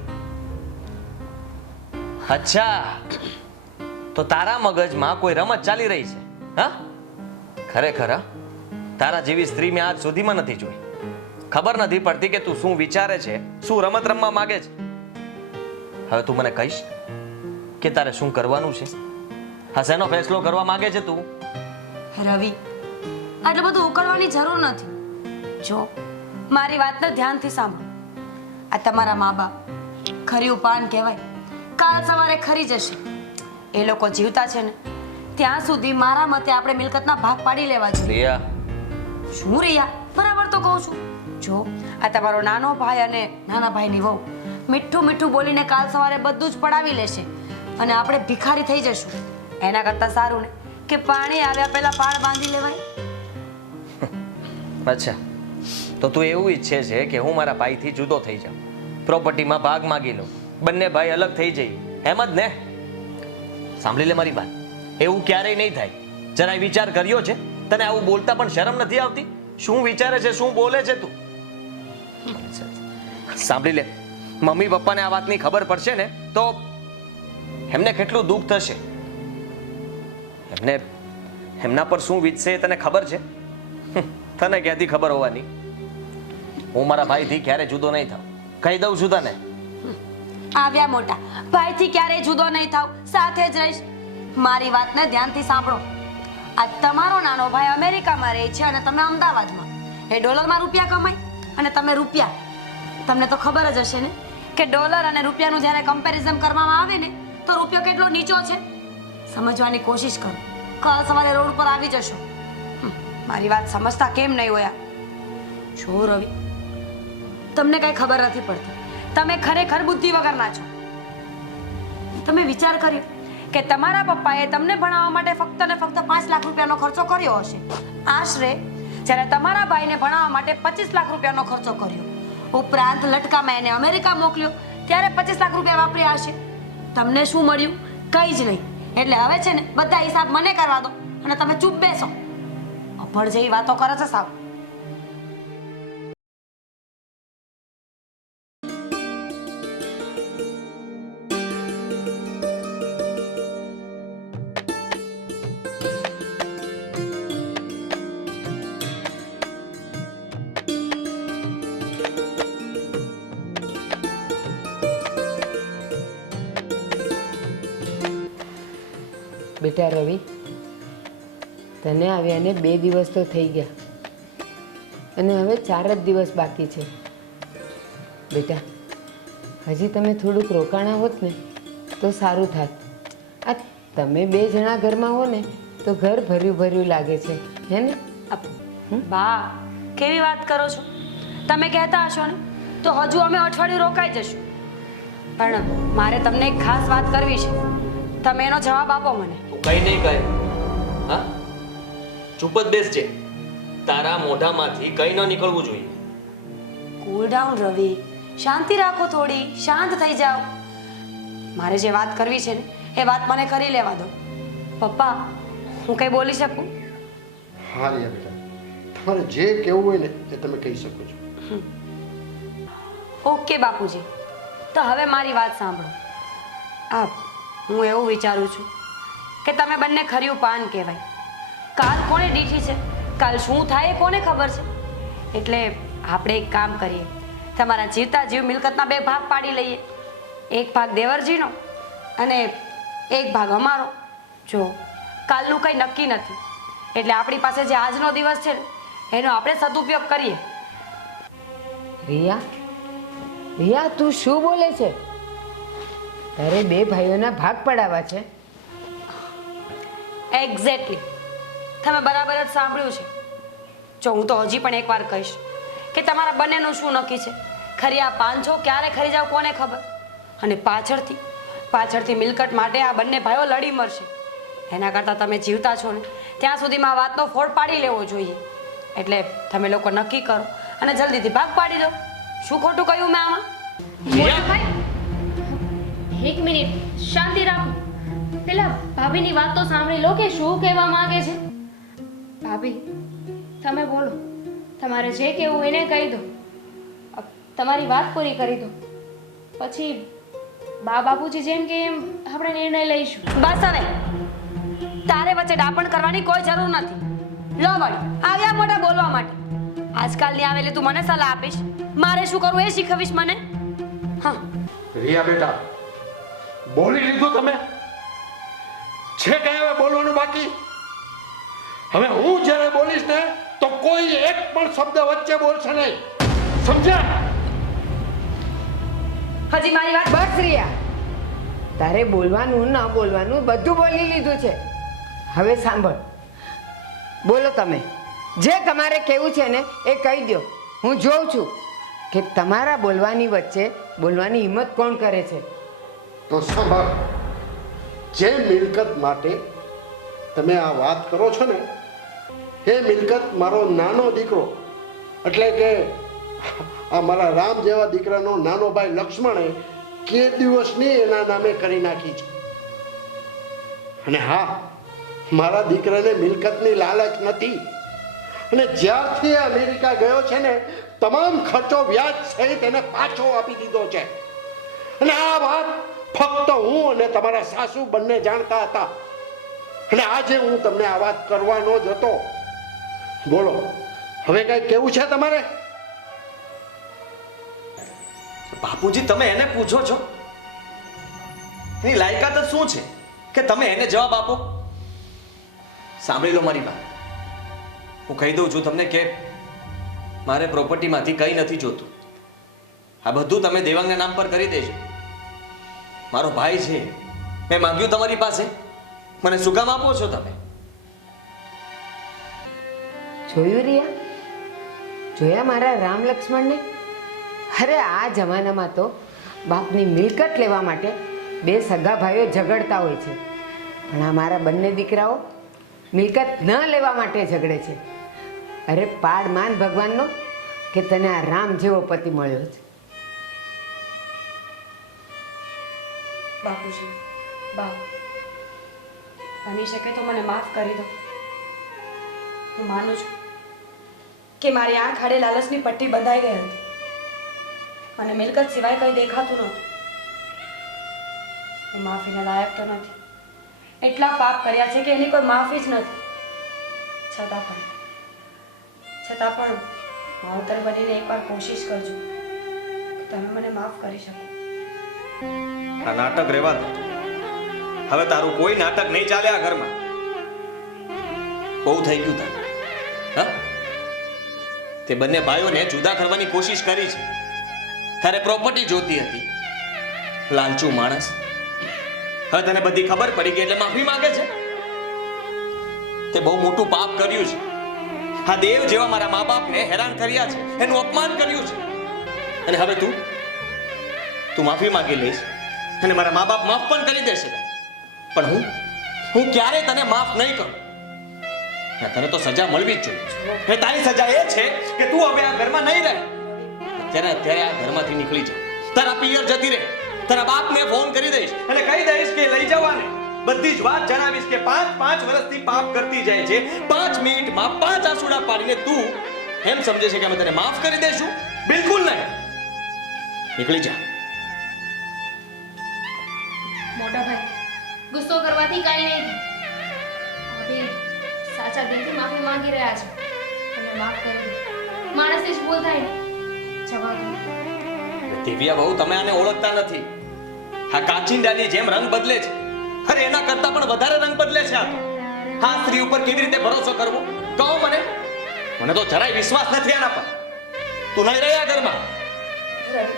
અચ્છા, તો તારા મગજમાં કોઈ રમત ચાલી રહી છે? હા, ખરેખર તારા જેવી સ્ત્રી મેં આજ સુધીમાં નથી જોઈ. ખબર નથી પડતી કે તું શું વિચારે છે, શું રમત રમવા માંગે છે. હવે તું મને કહીશ કે તારે શું કરવાનું છે? હા, શેનો ફેસલો કરવા માંગે છે તું? રવિ, આટલું બધું ઉકળવાની જરૂર નથી. જો મારી વાતને ધ્યાનથી સાંભળો. આ તમારા મા બાપ ખર્યું પાન કહેવાય, કાલ સવારે ખરી જશે. એ લોકો જીવતા છે ને ત્યાં સુધી મારા મતે આપણે મિલકતના ભાગ પાડી લેવા જોઈએ. રિયા, શું રિયા? બરાબર તો કહું છું. જો આ તમારો નાનો ભાઈ અને નાના ભાઈની વહુ મીઠું મીઠું બોલીને કાલ સવારે બધું જ પડાવી લેશે અને આપણે ભિખારી થઈ જશું. એના કરતાં સારું ને કે પાણી આવ્યા પહેલા પાળ બાંધી લેવાય. અચ્છા, તો તું એવું ઈચ્છે છે કે હું મારા ભાઈથી જુદો થઈ જાઉં, પ્રોપર્ટીમાં ભાગ માગી લઉં, બંને ભાઈ અલગ થઈ જઈએ, એમ જ ને? સાંભળી લે મારી વાત, એવું ક્યારેય નહીં થાય. જરાય વિચાર કર્યો છે? તને આવું બોલતા પણ શરમ નથી આવતી? શું વિચારે છે, શું બોલે છે તું? સાંભળી લે, મમ્મી પપ્પાને આ વાતની ખબર પડશે ને તો એમને કેટલું દુઃખ થશે. એમના પર શું વીતશે એ તને ખબર છે? તને ક્યાંથી ખબર હોવાની? હું મારા ભાઈથી ક્યારે જુદો નહીં થાવ, કહી દઉં છું તને. આવ્યા મોટા, ભાઈથી ક્યારેય જુદો નહીં થાવ, સાથે જ રહીશ. મારી વાતને ધ્યાનથી સાંભળો. આ તમારો નાનો ભાઈ અમેરિકામાં રહે છે અને તમે અમદાવાદમાં. એ ડોલરમાં રૂપિયા કમાય અને તમે રૂપિયા. તમને તો ખબર જ હશે ને કે ડોલર અને રૂપિયાનું જ્યારે કમ્પેરિઝન કરવામાં આવે ને તો રૂપિયો કેટલો નીચો છે. સમજવાની કોશિશ કરો. કાલ સવારે રોડ પર આવી જશો. મારી વાત સમજતા કેમ નહીં હોય? જો રવિ, તમને કઈ ખબર નથી પડતી. તમે ખરેખર બુદ્ધિ વગરના છો. તમે વિચાર કર્યો કે તમારા પપ્પાએ તમને ભણાવવા માટે ફક્ત ને ફક્ત 5 લાખ રૂપિયાનો ખર્ચો કર્યો હશે. આશરે જ્યારે તમારા ભાઈને ભણાવવા માટે 25 લાખ રૂપિયાનો ખર્ચો કર્યો. ઉપરાંત લટકામાં એને અમેરિકા મોકલ્યો ત્યારે 25 લાખ રૂપિયા વાપર્યા હશે. તમને શું મળ્યું? કંઈ જ નહીં. એટલે હવે છે ને બધા હિસાબ મને કરવા દો અને તમે ચૂપ બેસો. અભણ જેવી વાતો કરે છે સાવ. બેટા રવિ, તને આવ્યાને 2 દિવસ તો થઈ ગયા અને હવે 4 જ દિવસ બાકી છે. બેટા, હજી તમે થોડુંક રોકાણા હોત ને તો સારું થાત. આ તમે 2 જણા ઘરમાં હો ને તો ઘર ભર્યું ભર્યું લાગે છે, હે ને? બા, કેવી વાત કરો છો? તમે કહેતા હશો ને તો હજુ અમે અઠવાડિયું રોકાઈ જશું. પણ મારે તમને એક ખાસ વાત કરવી છે. તમે એનો જવાબ આપો મને. તું કઈ નહીં કહે. હા, ચૂપ જ બેસજે. તારા મોઢામાંથી કઈ ન નીકળવું જોઈએ. કૂલ ડાઉન રવિ, શાંતિ રાખો થોડી, શાંત થઈ જાઓ. મારે જે વાત કરવી છે ને એ વાત મને કરી લેવા દો. પપ્પા, હું કઈ બોલી શકું? હા રિયા બેટા, તમારે જે કહેવું હોય ને એ તમે કહી શકો છો. ઓકે બાપુજી, તો હવે મારી વાત સાંભળો. હું એવું વિચારું છું કે તમે બંને ખર્યું પાન કહેવાય. કાલ કોને દીઠી છે, કાલ શું થાય એ કોને ખબર છે. એટલે આપણે એક કામ કરીએ, તમારા જીવતા જીવ મિલકતના 2 ભાગ પાડી લઈએ. એક ભાગ દેવરજીનો અને એક ભાગ અમારો. જો કાલનું કંઈ નક્કી નથી, એટલે આપણી પાસે જે આજનો દિવસ છે ને એનો આપણે સદુપયોગ કરીએ. રિયા, રિયા, તું શું બોલે છે? તારે 2 ભાઈઓના ભાગ પડાવવા છે? એક્ઝેક્ટલી, તમે બરાબર જ સાંભળ્યું છે. જો હું તો હજી પણ એકવાર કહીશ કે તમારા બંનેનું શું નક્કી છે. ખરી આ 500 ક્યારે ખરી જાવ કોને ખબર. અને પાછળથી મિલકત માટે આ બંને ભાઈઓ લડી મરશે. એના કરતાં તમે જીવતા છો ને ત્યાં સુધીમાં આ વાતનો ફોડ પાડી લેવો જોઈએ. એટલે તમે લોકો નક્કી કરો અને જલ્દીથી ભાગ પાડી દો. શું ખોટું કહ્યું મેં આમાં? મોટા ભાઈ, એક મિનિટ શાંતિ રાખો. પેલા ભાભીની વાત તો સાંભળી લો કે શું કહેવા માંગે છે. ભાભી, તમે બોલો. તમારે જે કહેવું એને કહી દો. તમારી વાત પૂરી કરી દો, પછી બાપુજી જેમ કે એમ આપણે નિર્ણય લઈશું. બસ હવે તારે વચ્ચે ડાપણ કરવાની કોઈ જરૂર નથી. લો વળી આવ્યા મોટા બોલવા માટે. આજકાલની આવેલી તું મને સલાહ આપીશ, મારે શું કરવું એ શીખવીશ મને? હા રિયા બેટા, બોલી લીધું તમે? છે કઈ હવે બોલવાનું બાકી? હવે હું જ્યારે બોલીશ ને તો કોઈ એક પણ શબ્દ વચ્ચે બોલશે નહીં, સમજ્યા? હજી મારી વાત બસ રિયા, તારે બોલવાનું ન બોલવાનું બધું બોલી લીધું છે. હવે સાંભળ, બોલો તમે જે તમારે કહેવું છે ને એ કહી દો. હું જોઉં છું કે તમારા બોલવાની વચ્ચે બોલવાની હિંમત કોણ કરે છે. તો સાંભળ, જે મિલકત માટે તમે આ વાત કરો છો ને એ મિલકત મારો નાનો દીકરો એટલે કે આ મારા રામ જેવા દીકરાનો નાનો ભાઈ લક્ષ્મણે કે દિવસની એના નામે કરી નાખી છે. અને હા, મારા દીકરાને મિલકતની લાલચ નથી અને જ્યારથી અમેરિકા ગયો છે ને તમામ ખર્ચો વ્યાજ સહિત એને પાછો આપી દીધો છે. અને આ વાત ફક્ત હું અને તમારા સાસુ બંને જાણતા હતા અને આજે હું તમને આ વાત કરવાનો જ હતો. બોલો, હવે કઈ કેવું છે તમારે? બાપુજી તમે એને પૂછો છો? એની લાયકાત જ શું છે કે તમે એને જવાબ આપો? સાંભળી લો મારી વાત. હું કહી દઉં છું તમને કે મારે પ્રોપર્ટીમાંથી કંઈ નથી જોતું. આ બધું તમે દેવાંગના નામ પર કરી દેજો. મારો ભાઈ છે, મેં માંગ્યું તમારી પાસે, મને શું કામ આપો છો તમે? જોયું રિયા? જોયા મારા રામ લક્ષ્મણને? અરે આ જમાનામાં તો બાપની મિલકત લેવા માટે બે સગા ભાઈઓ ઝઘડતા હોય છે, પણ આ મારા બંને દીકરાઓ મિલકત ન લેવા માટે ઝઘડે છે. અરે પાડ માન ભગવાનનો કે તને આ રામ જેવો પતિ મળ્યો છે. બાપુજી, બા બની શકે તો મને માફ કરી દો. હું માનું છું કે મારી આંખ આડે લાલચની પટ્ટી બંધાઈ ગઈ હતી અને મિલકત સિવાય કંઈ દેખાતું નહોતું. હું માફીના લાયક તો નથી. એટલા પાપ કર્યા છે કે એની કોઈ માફી જ નથી. છતાં પણ માવતર બનીને એકવાર કોશિશ કરજો કે તમે મને માફ કરી શકો. આ નાટક રહેવા દે. હવે તારું કોઈ નાટક નહીં ચાલે આ ઘરમાં. બહુ થઈ ગયું તારું. હા, તે બંને ભાઈઓને જુદા કરવાની કોશિશ કરી છે. તારે પ્રોપર્ટી જોતી હતી. લાલચુ માણસ. હવે તને બધી ખબર પડી ગઈ એટલે માફી માંગે છે. તે બહુ મોટું પાપ કર્યું છે. આ દેવ જેવા મારા મા બાપને હેરાન કર્યા છે, એનું અપમાન કર્યું છે. અને હવે તું માફી માંગી લઈશ અને મારા મા બાપ માફ પણ કરી દેશે. પણ હું ક્યારે તને માફ નહીં કરું. તને તો સજા મળવી જ જોઈએ. તારી સજા એ છે કે તું હવે આ ઘરમાં નહીં રહે. ત્યારે આ ઘરમાંથી નીકળી જા. તારા પિયર જતી રહે. તારા બાપને ફોન કરી દઈશ અને કહી દઈશ કે લઈ જવાને. બધી જ વાત જણાવીશ કે 5 વર્ષથી પાપ કરતી જાય છે. 5 મિનિટમાં 5 આંસુડા પાડીને તું એમ સમજે છે કે અમે તને માફ કરી દઈશું? બિલકુલ નહીં. નીકળી જા. મોટા ભાઈ, ગુસ્સો કરવાથી કાંઈ નહીં થાય. હવે સાચા દિલથી માફી માંગી રહ્યા છે અને માફ કરી દો. માણસની જ ભૂલ થાય ને. જવા દો. દિવ્યા બહુ, તમે આને ઓળખતા નથી. આ કાચિંડાની જેમ રંગ બદલે છે. અરે એના કરતા પણ વધારે રંગ બદલે છે આ તો. આ સ્ત્રી ઉપર કેવી રીતે ભરોસો કરવો કહો મને. મને તો જરાય વિશ્વાસ નથી આના પર. તું નહીં રહ્યા ઘરમાં. રવિ,